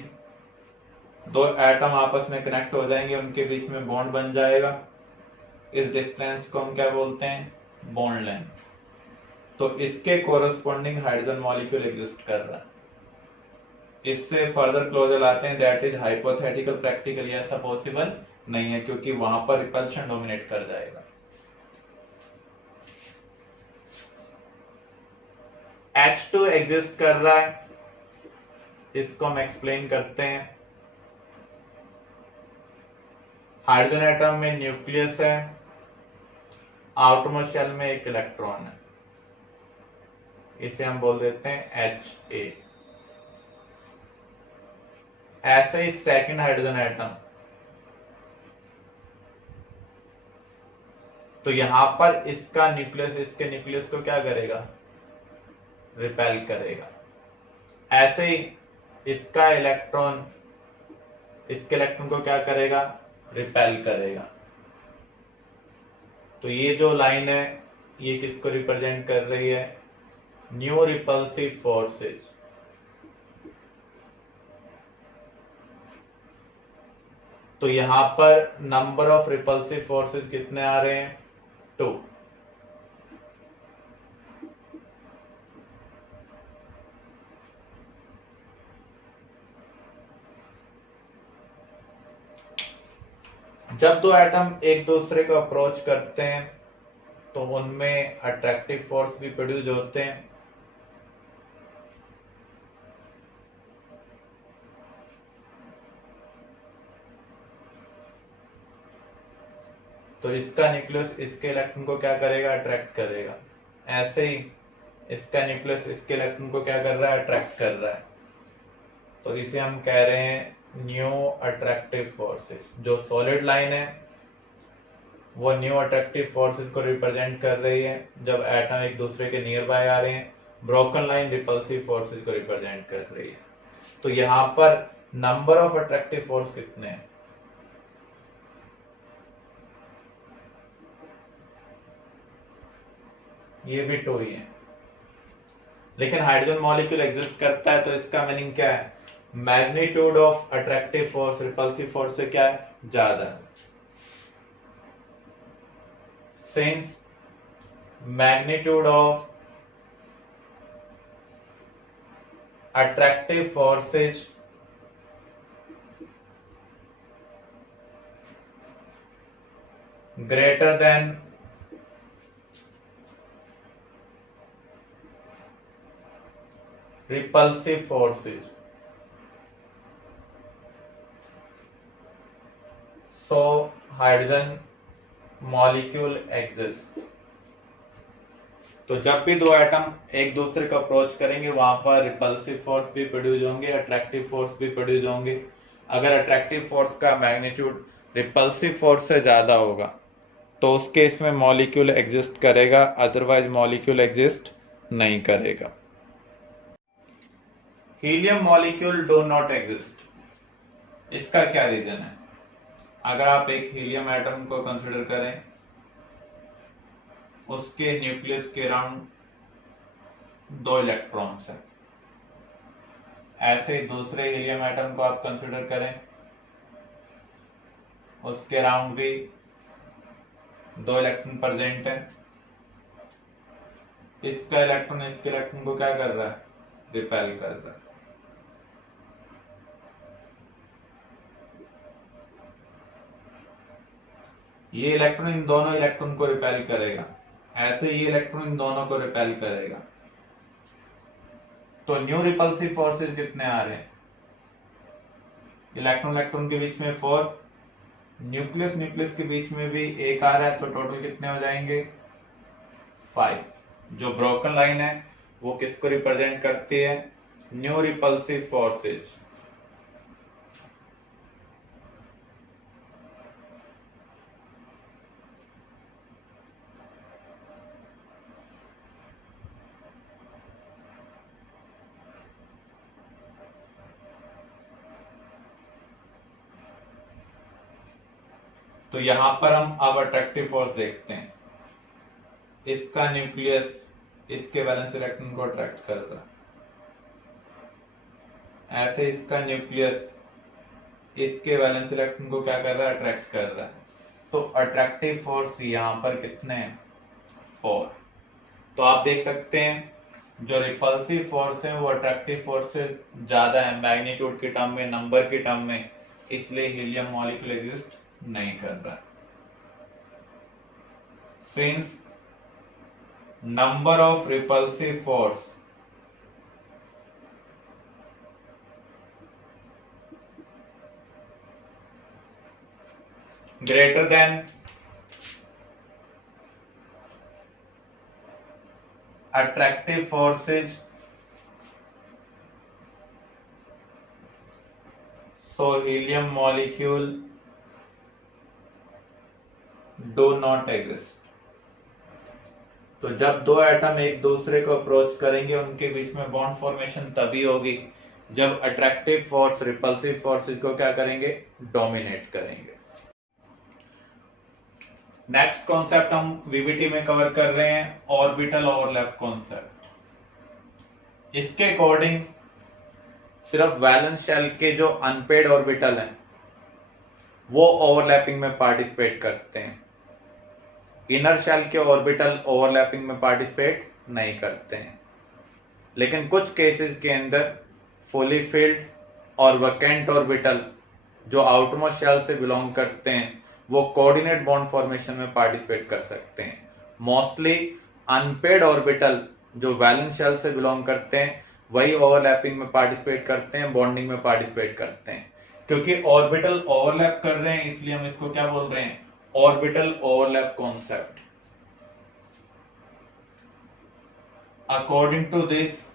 दो एटम आपस में कनेक्ट हो जाएंगे, उनके बीच में बॉन्ड बन जाएगा। इस डिस्टेंस को हम क्या बोलते हैं, बॉन्ड लेंथ। तो इसके कोरस्पॉन्डिंग हाइड्रोजन मॉलिक्यूल एग्जिस्ट कर रहा है। इससे फर्दर क्लोजर लाते हैं, दैट इज हाइपोथेटिकल, प्रैक्टिकली ऐसा पॉसिबल नहीं है क्योंकि वहां पर रिपल्शन डोमिनेट कर जाएगा। H2 एग्जिस्ट कर रहा है, इसको हम एक्सप्लेन करते हैं। हाइड्रोजन एटम में न्यूक्लियस है, आउटरमोस्ट शेल में एक इलेक्ट्रॉन है, इसे हम बोल देते हैं Ha। ऐसे ही सेकंड हाइड्रोजन एटम, तो यहां पर इसका न्यूक्लियस इसके न्यूक्लियस को क्या करेगा, रिपेल करेगा। ऐसे ही इसका इलेक्ट्रॉन इसके इलेक्ट्रॉन को क्या करेगा, रिपेल करेगा। तो ये जो लाइन है ये किसको रिप्रेजेंट कर रही है, न्यू रिपल्सिव फोर्सेज। तो यहां पर नंबर ऑफ रिपल्सिव फोर्सेज कितने आ रहे हैं, 2। जब दो एटम एक दूसरे को अप्रोच करते हैं तो उनमें अट्रैक्टिव फोर्स भी प्रोड्यूस होते हैं। तो इसका न्यूक्लियस इसके इलेक्ट्रॉन को क्या करेगा, अट्रैक्ट करेगा। ऐसे ही इसका न्यूक्लियस इसके इलेक्ट्रॉन को क्या कर रहा है, अट्रैक्ट कर रहा है। तो इसे हम कह रहे हैं न्यू अट्रैक्टिव फोर्सेस। जो सॉलिड लाइन है वो न्यू अट्रैक्टिव फोर्सेस को रिप्रेजेंट कर रही है जब एटम एक दूसरे के नियर बाय आ रहे हैं। ब्रोकन लाइन रिपल्सिव फोर्सेस को रिप्रेजेंट कर रही है। तो यहां पर नंबर ऑफ अट्रैक्टिव फोर्स कितने हैं, ये भी 2 ही है। लेकिन हाइड्रोजन मॉलिक्यूल एग्जिस्ट करता है तो इसका मीनिंग क्या है, magnitude of attractive force repulsive force से क्या है, ज्यादा है। Since magnitude of attractive forces greater than repulsive forces, so hydrogen molecule exists। तो जब भी दो एटम एक दूसरे को अप्रोच करेंगे वहां पर रिपल्सिव फोर्स भी प्रोड्यूस होंगे, अट्रैक्टिव फोर्स भी प्रोड्यूस होंगे। अगर अट्रैक्टिव फोर्स का मैग्नीट्यूड रिपल्सिव फोर्स से ज्यादा होगा तो उस केस में मॉलिक्यूल एग्जिस्ट करेगा, अदरवाइज मॉलिक्यूल एग्जिस्ट नहीं करेगा। Helium molecule do not exist, इसका क्या रीजन है? अगर आप एक हीलियम एटम को कंसिडर करें, उसके न्यूक्लियस के अराउंड 2 इलेक्ट्रॉन्स हैं। ऐसे ही दूसरे हीलियम एटम को आप कंसिडर करें, उसके अराउंड भी 2 इलेक्ट्रॉन प्रेजेंट है। इसका इलेक्ट्रॉन इसके इलेक्ट्रॉन को क्या कर रहा है? रिपेल कर रहा है। ये इलेक्ट्रॉन इन दोनों इलेक्ट्रॉन को रिपेल करेगा, ऐसे ये इलेक्ट्रॉन इन दोनों को रिपेल करेगा। तो न्यू रिपल्सिव फोर्सेस कितने आ रहे हैं? इलेक्ट्रॉन इलेक्ट्रॉन के बीच में 4, न्यूक्लियस न्यूक्लियस के बीच में भी 1 आ रहा है, तो टोटल कितने हो जाएंगे? 5। जो ब्रोकन लाइन है वो किसको रिप्रेजेंट करती है? New repulsive forces. तो यहां पर हम अब अट्रैक्टिव फोर्स देखते हैं। इसका न्यूक्लियस इसके वैलेंस इलेक्ट्रॉन को अट्रैक्ट कर रहा है, ऐसे इसका न्यूक्लियस इसके वैलेंस इलेक्ट्रॉन को क्या कर रहा है? अट्रैक्ट कर रहा है। तो अट्रैक्टिव फोर्स यहां पर कितने हैं? 4। तो आप देख सकते हैं जो रिपल्सिव फोर्स है वो अट्रैक्टिव फोर्स से ज्यादा है मैग्नीट्यूड के टर्म में, नंबर के टर्म में, इसलिए हीलियम मॉलिक्यूल एग्जिस्ट नहीं कर रहा। Since number of repulsive force greater than attractive forces, so helium molecule do not exist। तो जब 2 एटम एक दूसरे को अप्रोच करेंगे उनके बीच में बॉन्ड फॉर्मेशन तभी होगी जब अट्रैक्टिव फोर्स रिपल्सिव फोर्सेस को क्या करेंगे? डोमिनेट करेंगे। नेक्स्ट कॉन्सेप्ट हम वीबीटी में कवर कर रहे हैं, ऑर्बिटल ओवरलैप कॉन्सेप्ट। इसके अकॉर्डिंग सिर्फ वैलेंस शेल के जो अनपेड ऑर्बिटल हैं वो ओवरलैपिंग में पार्टिसिपेट करते हैं, इनर शेल के ऑर्बिटल ओवरलैपिंग में पार्टिसिपेट नहीं करते हैं। लेकिन कुछ केसेस के अंदर फुली फिल्ड और वैकेंट ऑर्बिटल जो आउटरमोस्ट शेल से बिलोंग करते हैं वो कोऑर्डिनेट बॉन्ड फॉर्मेशन में पार्टिसिपेट कर सकते हैं। मोस्टली अनपेड ऑर्बिटल जो वैलेंस शेल से बिलोंग करते हैं वही ओवरलैपिंग में पार्टिसिपेट करते हैं, बॉन्डिंग में पार्टिसिपेट करते हैं। क्योंकि ऑर्बिटल ओवरलैप कर रहे हैं इसलिए हम इसको क्या बोल रहे हैं? Orbital overlap concept. According to this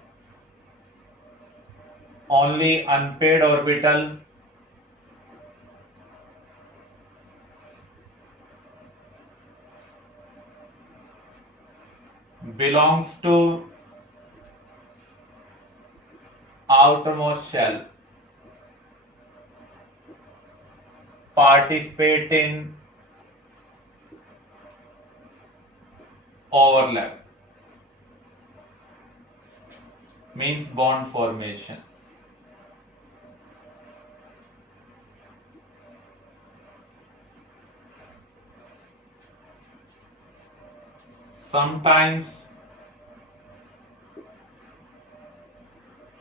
only unpaired orbital belongs to outermost shell participate in overlap, means bond formation। sometimes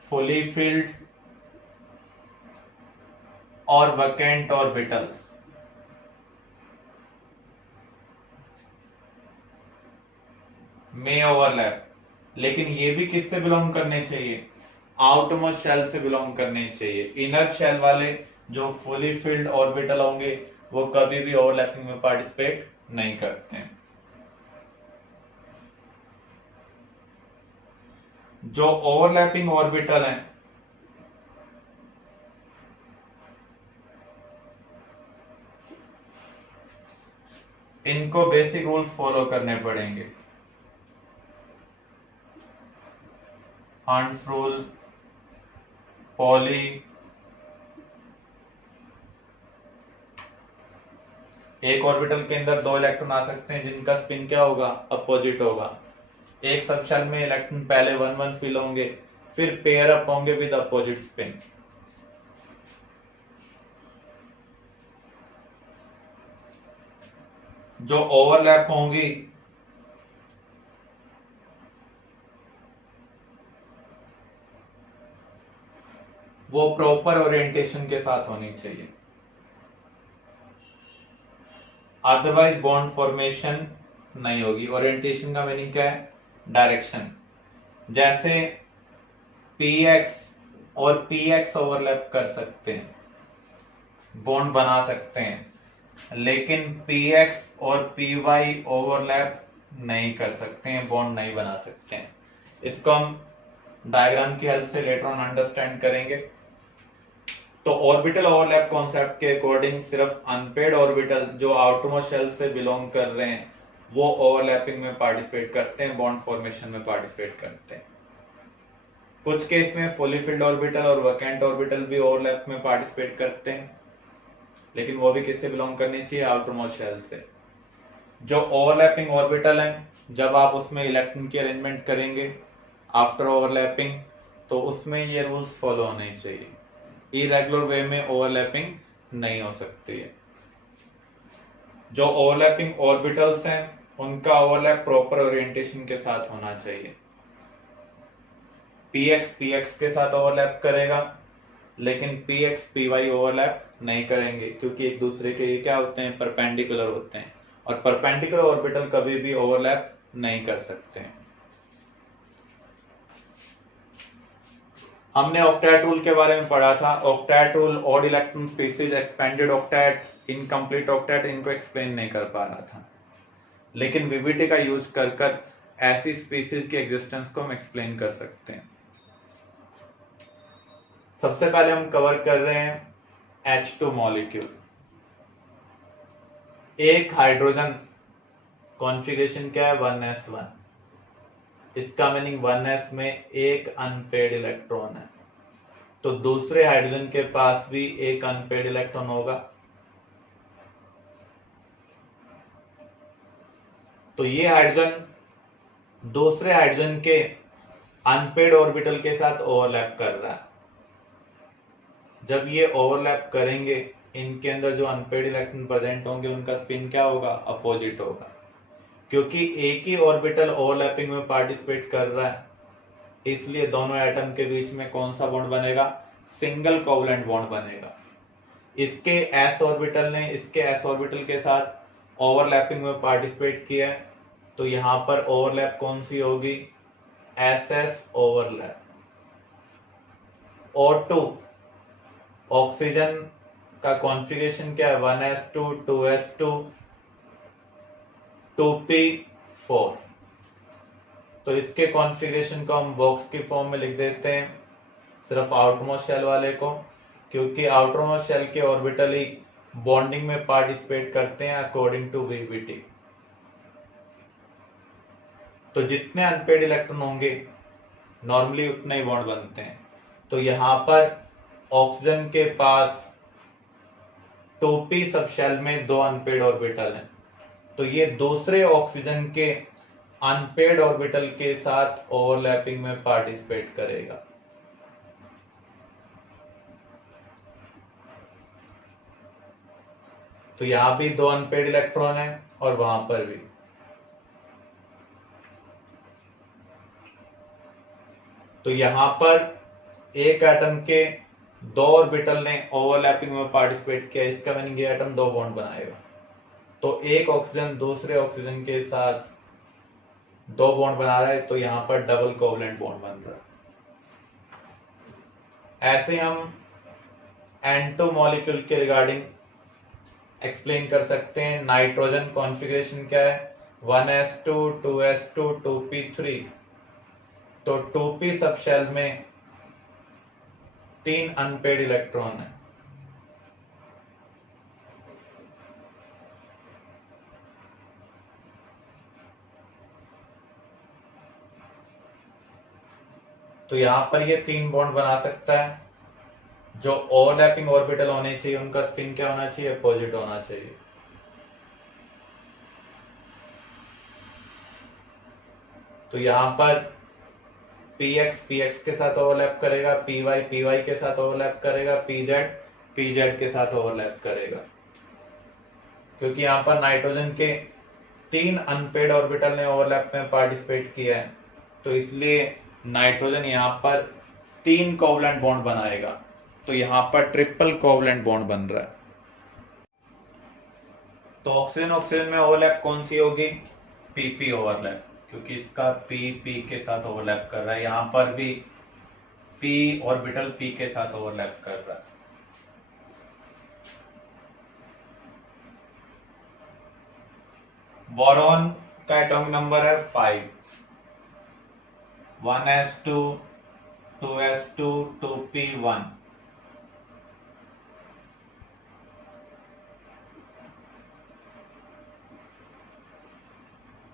fully filled or vacant orbitals may overlap, लेकिन ये भी किससे बिलोंग करने चाहिए? आउटरमोस्ट शेल से बिलोंग करने चाहिए। Inner shell वाले जो फुली फिल्ड ऑर्बिटल होंगे वो कभी भी ओवरलैपिंग में पार्टिसिपेट नहीं करते हैं। जो ओवरलैपिंग ऑर्बिटल हैं इनको बेसिक रूल्स फॉलो करने पड़ेंगे। हंट्स रूल, पॉली, एक ऑर्बिटल के अंदर दो इलेक्ट्रॉन आ सकते हैं जिनका स्पिन क्या होगा, अपोजिट होगा। एक सबशेल में इलेक्ट्रॉन पहले 1-1 फिल होंगे, फिर पेयर अप होंगे विद अपोजिट स्पिन। जो ओवरलैप होंगी वो प्रॉपर ओरिएंटेशन के साथ होनी चाहिए, अदरवाइज बॉन्ड फॉर्मेशन नहीं होगी। ओरिएंटेशन का मीनिंग क्या है, डायरेक्शन। जैसे px और px ओवरलैप कर सकते हैं, बॉन्ड बना सकते हैं, लेकिन px और py ओवरलैप नहीं कर सकते हैं, बॉन्ड नहीं बना सकते हैं। इसको हम डायग्राम की हेल्प से लेटर ऑन अंडरस्टैंड करेंगे। तो ऑर्बिटल ओवरलैप कॉन्सेप्ट के अकॉर्डिंग सिर्फ अनपेड ऑर्बिटल जो आउटरमोस्ट शेल से बिलोंग कर रहे हैं वो ओवरलैपिंग में पार्टिसिपेट करते हैं, बॉन्ड फॉर्मेशन में पार्टिसिपेट करते हैं। कुछ केस में फुली फिल्ड ऑर्बिटल और वैकेंट ऑर्बिटल भी ओवरलैप में पार्टिसिपेट करते हैं, लेकिन वो भी किससे बिलोंग करनी चाहिए, आउटरमोस्ट शेल से। जो ओवरलैपिंग ऑर्बिटल है, जब आप उसमें इलेक्ट्रॉन की अरेंजमेंट करेंगे आफ्टर ओवरलैपिंग, तो उसमें ये रूल्स फॉलो होने चाहिए, इरेगुलर वे में ओवरलैपिंग नहीं हो सकती है। जो ओवरलैपिंग ऑर्बिटल्स हैं उनका ओवरलैप प्रॉपर ओरिएंटेशन के साथ होना चाहिए। px px के साथ ओवरलैप करेगा, लेकिन px py ओवरलैप नहीं करेंगे, क्योंकि एक दूसरे के क्या होते हैं, परपेंडिकुलर होते हैं, और परपेंडिकुलर ऑर्बिटल कभी भी ओवरलैप नहीं कर सकते हैं। हमने ऑक्टेट रूल के बारे में पढ़ा था। Octet rule odd electron species, expanded octet, incomplete octet, इनको एक्सप्लेन नहीं कर पा रहा था, लेकिन वीबीटी का यूज कर ऐसी स्पीसीज के एग्जिस्टेंस को हम एक्सप्लेन कर सकते हैं। सबसे पहले हम कवर कर रहे हैं H2 मॉलिक्यूल। एक हाइड्रोजन कॉन्फ़िगरेशन क्या है, 1s1। इसका मीनिंग 1s में एक अनपेड इलेक्ट्रॉन है, तो दूसरे हाइड्रोजन के पास भी एक अनपेड इलेक्ट्रॉन होगा। तो ये हाइड्रोजन दूसरे हाइड्रोजन के अनपेड ऑर्बिटल के साथ ओवरलैप कर रहा है। जब ये ओवरलैप करेंगे, इनके अंदर जो अनपेड इलेक्ट्रॉन प्रेजेंट होंगे उनका स्पिन क्या होगा, अपोजिट होगा। क्योंकि एक ही ऑर्बिटल ओवरलैपिंग में पार्टिसिपेट कर रहा है, इसलिए दोनों एटम के बीच में कौन सा बॉन्ड बनेगा, सिंगल कोवलेंट बॉन्ड बनेगा। इसके s ऑर्बिटल ने इसके s ऑर्बिटल के साथ ओवरलैपिंग में पार्टिसिपेट किया है, तो यहां पर ओवरलैप कौन सी होगी, ss ओवरलैप। O2 ऑक्सीजन का कॉन्फ़िगरेशन क्या है, 1s2 2s2 2p4। तो इसके कॉन्फ़िगरेशन को हम बॉक्स की फॉर्म में लिख देते हैं, सिर्फ आउटरमोस्ट शेल वाले को, क्योंकि आउटरमोस्ट शेल के ऑर्बिटल ही बॉन्डिंग में पार्टिसिपेट करते हैं अकॉर्डिंग टू वीबीटी। तो जितने अनपेड इलेक्ट्रॉन होंगे नॉर्मली उतने ही बॉन्ड बनते हैं। तो यहां पर ऑक्सीजन के पास 2p सबशेल में दो अनपेड ऑर्बिटल हैं, तो ये दूसरे ऑक्सीजन के अनपेड ऑर्बिटल के साथ ओवरलैपिंग में पार्टिसिपेट करेगा। तो यहां भी दो अनपेड इलेक्ट्रॉन है और वहां पर भी। तो यहां पर एक एटम के दो ऑर्बिटल ने ओवरलैपिंग में पार्टिसिपेट किया, इसका मीनिंग ये एटम दो बॉन्ड बनाएगा। तो एक ऑक्सीजन दूसरे ऑक्सीजन के साथ दो बॉन्ड बना रहा है, तो यहां पर डबल कोवलेंट बॉन्ड बन रहा है। ऐसे हम N2 मॉलिक्यूल के रिगार्डिंग एक्सप्लेन कर सकते हैं। नाइट्रोजन कॉन्फ़िगरेशन क्या है, 1s2 2s2 2p3। तो 2p सबशेल में तीन अनपेड इलेक्ट्रॉन है। तो यहां पर ये 3 बॉन्ड बना सकता है। जो ओवरलैपिंग ऑर्बिटल होने चाहिए उनका स्पिन क्या होना चाहिए, अपोजिट होना चाहिए। तो यहां पर px के साथ ओवरलैप करेगा, py के साथ ओवरलैप करेगा, pz के साथ ओवरलैप करेगा। क्योंकि यहां पर नाइट्रोजन के 3 अनपेड ऑर्बिटल ने ओवरलैप में पार्टिसिपेट किया है, तो इसलिए नाइट्रोजन यहां पर 3 कोवलेंट बॉन्ड बनाएगा। तो यहां पर ट्रिपल कोवलेंट बॉन्ड बन रहा है। तो ऑक्सीजन में ओवरलैप कौन सी होगी, पीपी ओवरलैप, क्योंकि इसका पी के साथ ओवरलैप कर रहा है। यहां पर भी पी ऑर्बिटल पी के साथ ओवरलैप कर रहा है। बोरॉन का एटॉमिक नंबर है 5, 1s2 2s2 2p1।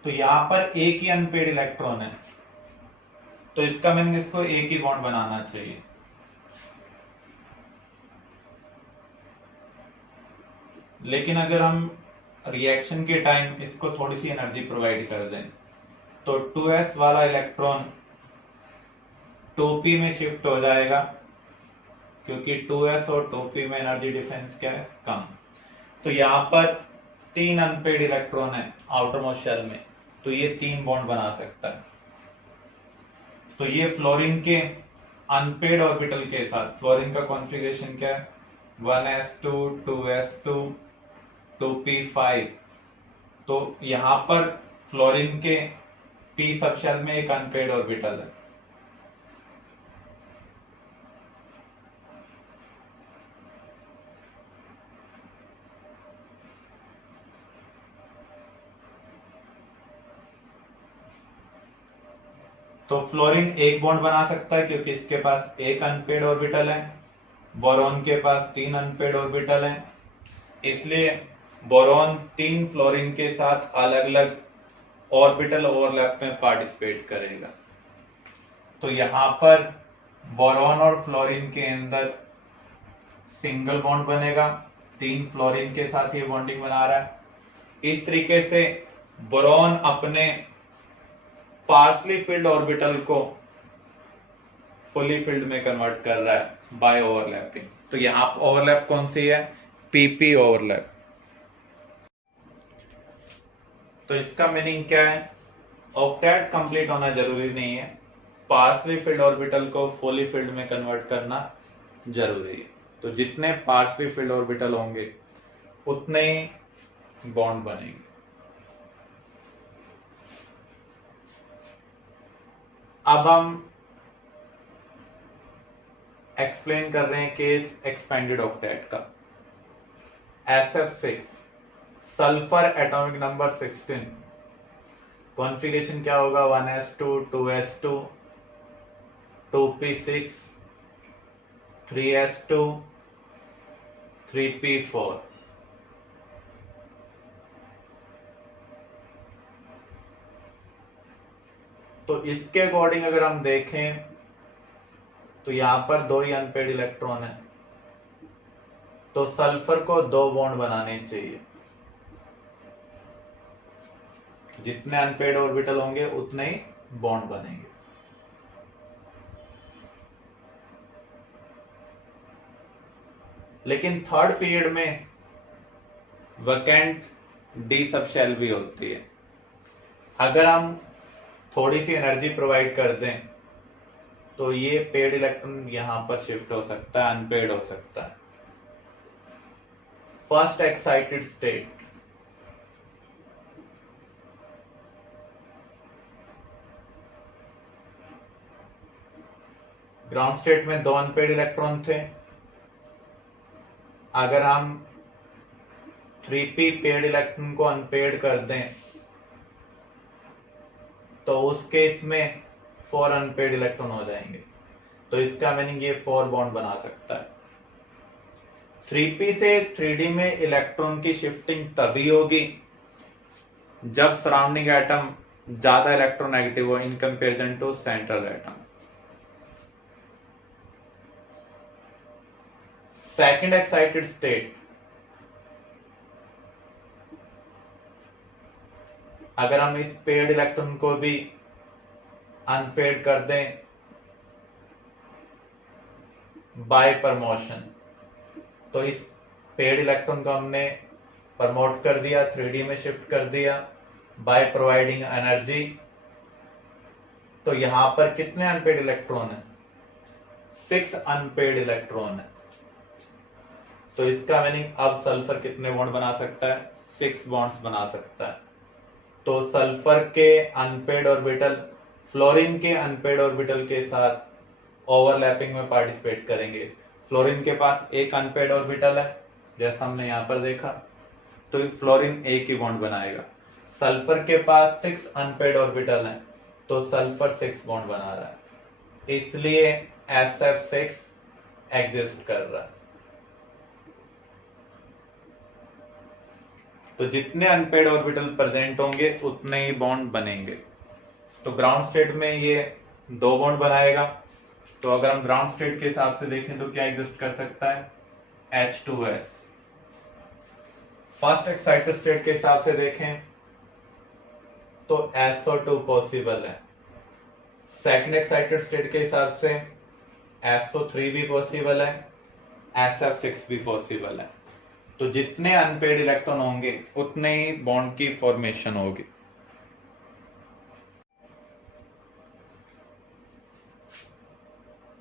तो यहां पर एक ही अनपेड इलेक्ट्रॉन है, तो इसका मीनिंग इसको एक ही बॉन्ड बनाना चाहिए। लेकिन अगर हम रिएक्शन के टाइम इसको थोड़ी सी एनर्जी प्रोवाइड कर दें, तो 2s वाला इलेक्ट्रॉन 2p में शिफ्ट हो जाएगा, क्योंकि 2s और 2p में एनर्जी डिफरेंस क्या है, कम। तो यहां पर 3 अनपेड इलेक्ट्रॉन है आउटर मोस्ट शेल में, तो ये 3 बॉन्ड बना सकता है। तो ये फ्लोरीन के अनपेड ऑर्बिटल के साथ, फ्लोरीन का कॉन्फ़िगरेशन क्या है, 1s2 2s2 2p5। तो यहां पर फ्लोरीन के p सबशेल में एक अनपेड ऑर्बिटल है। तो फ्लोरीन एक बॉन्ड बना सकता है क्योंकि इसके पास एक अनपेड ऑर्बिटल है। बोरॉन के पास 3 अनपेड ऑर्बिटल है, इसलिए बोरॉन 3 फ्लोरीन के साथ अलग अलग ऑर्बिटल ओवरलैप में पार्टिसिपेट करेगा। तो यहां पर बोरॉन और फ्लोरीन के अंदर सिंगल बॉन्ड बनेगा, 3 फ्लोरीन के साथ ये बॉन्डिंग बना रहा है। इस तरीके से बोरॉन अपने पार्शली फिल्ड ऑर्बिटल को फुली फिल्ड में कन्वर्ट कर रहा है बाय ओवरलैपिंग। तो यहां ओवरलैप कौन सी है, पीपी ओवरलैप। तो इसका मीनिंग क्या है, ऑक्टेट कंप्लीट होना जरूरी नहीं है, पार्शली फिल्ड ऑर्बिटल को फुली फिल्ड में कन्वर्ट करना जरूरी है। तो जितने पार्शली फिल्ड ऑर्बिटल होंगे उतने ही बॉन्ड बनेंगे। अब हम एक्सप्लेन कर रहे हैं केस एक्सपेंडेड ऑक्टेट का। SF6 sulphur atomic number 16, configuration क्या होगा, 1s2 2s2 2p6 3s2 3p4। तो इसके अकॉर्डिंग अगर हम देखें तो यहां पर 2 ही अनपेड इलेक्ट्रॉन है, तो सल्फर को 2 बॉन्ड बनाने चाहिए। जितने अनपेड ऑर्बिटल होंगे उतने ही बॉन्ड बनेंगे। लेकिन थर्ड पीरियड में वैकेंट डी सबशेल भी होती है। अगर हम थोड़ी सी एनर्जी प्रोवाइड कर दें तो ये पेड इलेक्ट्रॉन यहां पर शिफ्ट हो सकता है, अनपेड हो सकता है। First excited state, ground state में 2 अनपेड इलेक्ट्रॉन थे। अगर हम 3p पेड इलेक्ट्रॉन को अनपेड कर दें तो उस केस में 4 अनपेड इलेक्ट्रॉन हो जाएंगे। तो इसका मीनिंग ये 4 बॉन्ड बना सकता है। 3p से 3d में इलेक्ट्रॉन की शिफ्टिंग तभी होगी जब सराउंडिंग एटम ज्यादा इलेक्ट्रोनेगेटिव हो in comparison to central atom. Second excited state, अगर हम इस पेड इलेक्ट्रॉन को भी अनपेड कर दें बाय प्रमोशन, तो इस पेड इलेक्ट्रॉन को हमने प्रमोट कर दिया, 3D में शिफ्ट कर दिया बाय प्रोवाइडिंग एनर्जी। तो यहां पर कितने अनपेड इलेक्ट्रॉन है? 6 अनपेड इलेक्ट्रॉन है। तो इसका मीनिंग अब सल्फर कितने बॉन्ड बना सकता है? 6 बॉन्ड्स बना सकता है। तो सल्फर के अनपेड ऑर्बिटल फ्लोरीन के अनपेड ऑर्बिटल के साथ ओवरलैपिंग में पार्टिसिपेट करेंगे। फ्लोरीन के पास एक अनपेड ऑर्बिटल है जैसा हमने यहां पर देखा, तो फ्लोरीन एक ही बॉन्ड बनाएगा। सल्फर के पास 6 अनपेड ऑर्बिटल हैं, तो सल्फर 6 बॉन्ड बना रहा है, इसलिए SF6 एग्जिस्ट कर रहा है। तो जितने अनपेड ऑर्बिटल प्रेजेंट होंगे उतने ही बॉन्ड बनेंगे। तो ग्राउंड स्टेट में ये 2 बॉन्ड बनाएगा। तो अगर हम ग्राउंड स्टेट के हिसाब से देखें तो क्या एग्जिस्ट कर सकता है? H2S। फर्स्ट एक्साइटेड स्टेट के हिसाब से देखें तो SO2 पॉसिबल है। सेकंड एक्साइटेड स्टेट के हिसाब से SO3 भी पॉसिबल है, SF6 भी पॉसिबल है। तो जितने अनपेड इलेक्ट्रॉन होंगे उतने ही बॉन्ड की फॉर्मेशन होगी।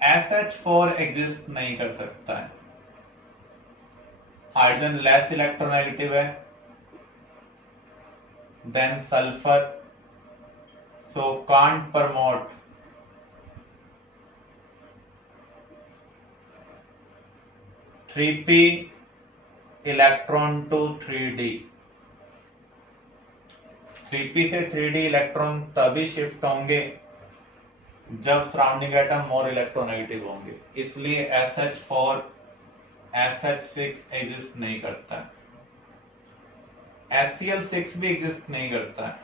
SH4 एग्जिस्ट नहीं कर सकता है, हाइड्रोजन लेस इलेक्ट्रोनेगेटिव है than sulphur, so can't promote three electron to 3D। 3p से 3D इलेक्ट्रॉन तभी शिफ्ट होंगे जब सराउंडिंग एटम मोर इलेक्ट्रोनेगेटिव होंगे, इसलिए SH4 SH6 एग्जिस्ट नहीं करता है। HCl6 भी एग्जिस्ट नहीं करता है।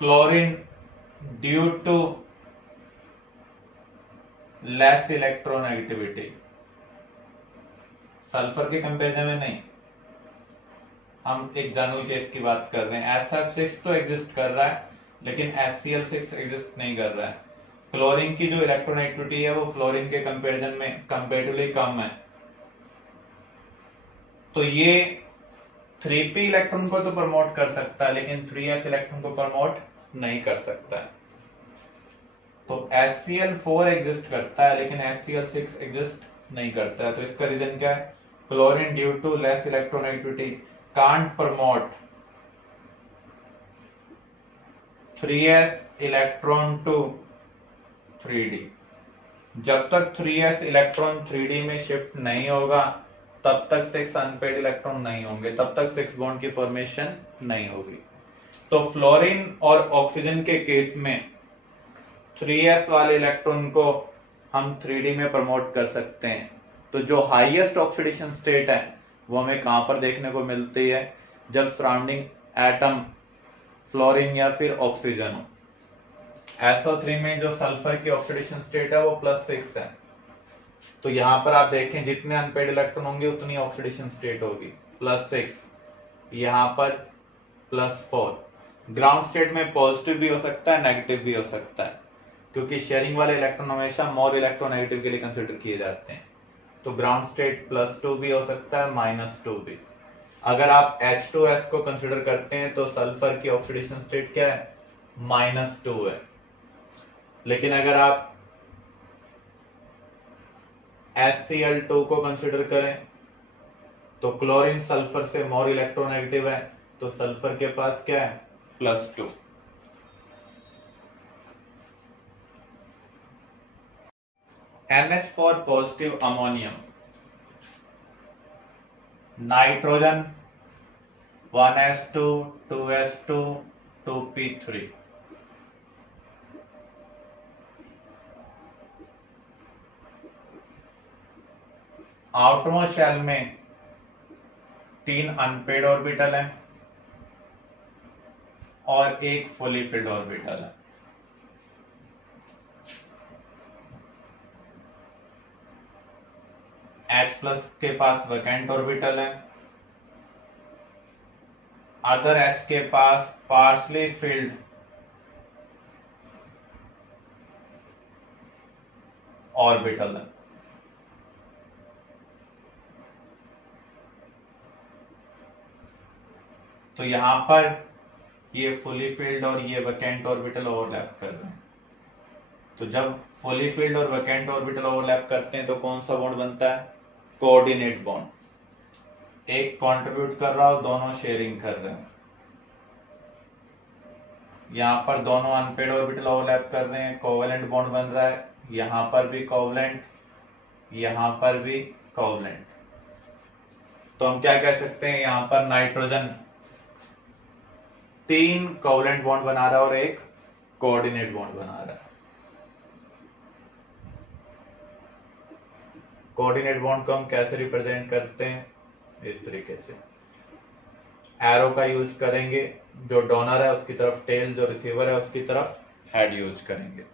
Chlorine due to less electronegativity, sulphur के कंपेरिजन में नहीं, हम एक जनरल केस की बात कर रहे हैं। SF6 तो एग्जिस्ट कर रहा है लेकिन HCl6 एग्जिस्ट नहीं कर रहा है। क्लोरीन की जो इलेक्ट्रोनेगेटिविटी है वो फ्लोरीन के कंपेरिजन में कंपेरेटिवली कम है, तो ये 3p इलेक्ट्रॉन को तो प्रमोट कर सकता है लेकिन 3s इलेक्ट्रॉन को प्रमोट नहीं कर सकता है। तो HCl4 एग्जिस्ट करता है लेकिन HCl6 एग्जिस्ट नहीं करता है। तो इसका रीजन क्या है? Chlorine due to less electronegativity can't promote 3s electron to 3D। जब तक 3s इलेक्ट्रॉन 3D में शिफ्ट नहीं होगा तब तक 6 अनपेड इलेक्ट्रॉन नहीं होंगे, तब तक 6 बॉन्ड की फॉर्मेशन नहीं होगी। तो फ्लोरीन और ऑक्सीजन के केस में 3s वाले इलेक्ट्रॉन को हम 3D में प्रमोट कर सकते हैं। तो जो हाईएस्ट ऑक्सीडेशन स्टेट है वो हमें कहां पर देखने को मिलती है? जब सराउंडिंग एटम फ्लोरीन या फिर ऑक्सीजन हो। SO3 में जो सल्फर की ऑक्सीडेशन स्टेट है वो +6 है। तो यहां पर आप देखें जितने अनपेड इलेक्ट्रॉन होंगे उतनी ऑक्सीडेशन स्टेट होगी, +6, यहां पर +4। ग्राउंड स्टेट में पॉजिटिव भी हो सकता है, नेगेटिव भी हो सकता है, क्योंकि शेयरिंग वाले इलेक्ट्रॉन हमेशा मोर इलेक्ट्रोनेगेटिव के लिए कंसिडर किए जाते हैं। तो ग्राउंड स्टेट +2 भी हो सकता है, -2 भी। अगर आप H2S को कंसिडर करते हैं तो सल्फर की ऑक्सीडेशन स्टेट क्या है? -2 है। लेकिन अगर आप HCl2 को कंसिडर करें तो क्लोरीन सल्फर से मोर इलेक्ट्रोनेगेटिव है, तो सल्फर के पास क्या है? +2। NH4 positive ammonium, nitrogen 1s2 2s2 2p3। Outermost shell में 3 अनपेड ऑर्बिटल है और एक फुली फिल्ड ऑर्बिटल है। H+ के पास वैकेंट ऑर्बिटल है, अदर H के पास पार्शली फिल्ड ऑर्बिटल है। तो यहां पर ये फुली फिल्ड और ये वैकेंट ऑर्बिटल ओवरलैप कर रहे हैं। तो जब फुली फिल्ड और वैकेंट ऑर्बिटल ओवरलैप करते हैं तो कौन सा बॉन्ड बनता है? Coordinate bond. एक कंट्रीब्यूट कर रहा हो, दोनों शेयरिंग कर रहे हैं। यहां पर दोनों अनपेड ऑर्बिटल ओवरलैप कर रहे हैं, कोवेलेंट बॉन्ड बन रहा है। यहां पर भी कोवेलेंट, यहां पर भी कोवेलेंट। तो हम क्या कह सकते हैं, यहां पर नाइट्रोजन 3 कोवेलेंट बॉन्ड बना रहा है और एक कोऑर्डिनेट बॉन्ड बना रहा है। कोऑर्डिनेट बॉन्ड को हम कैसे रिप्रेजेंट करते हैं? इस तरीके से एरो का यूज करेंगे, जो डोनर है उसकी तरफ टेल, जो रिसीवर है उसकी तरफ हेड यूज करेंगे।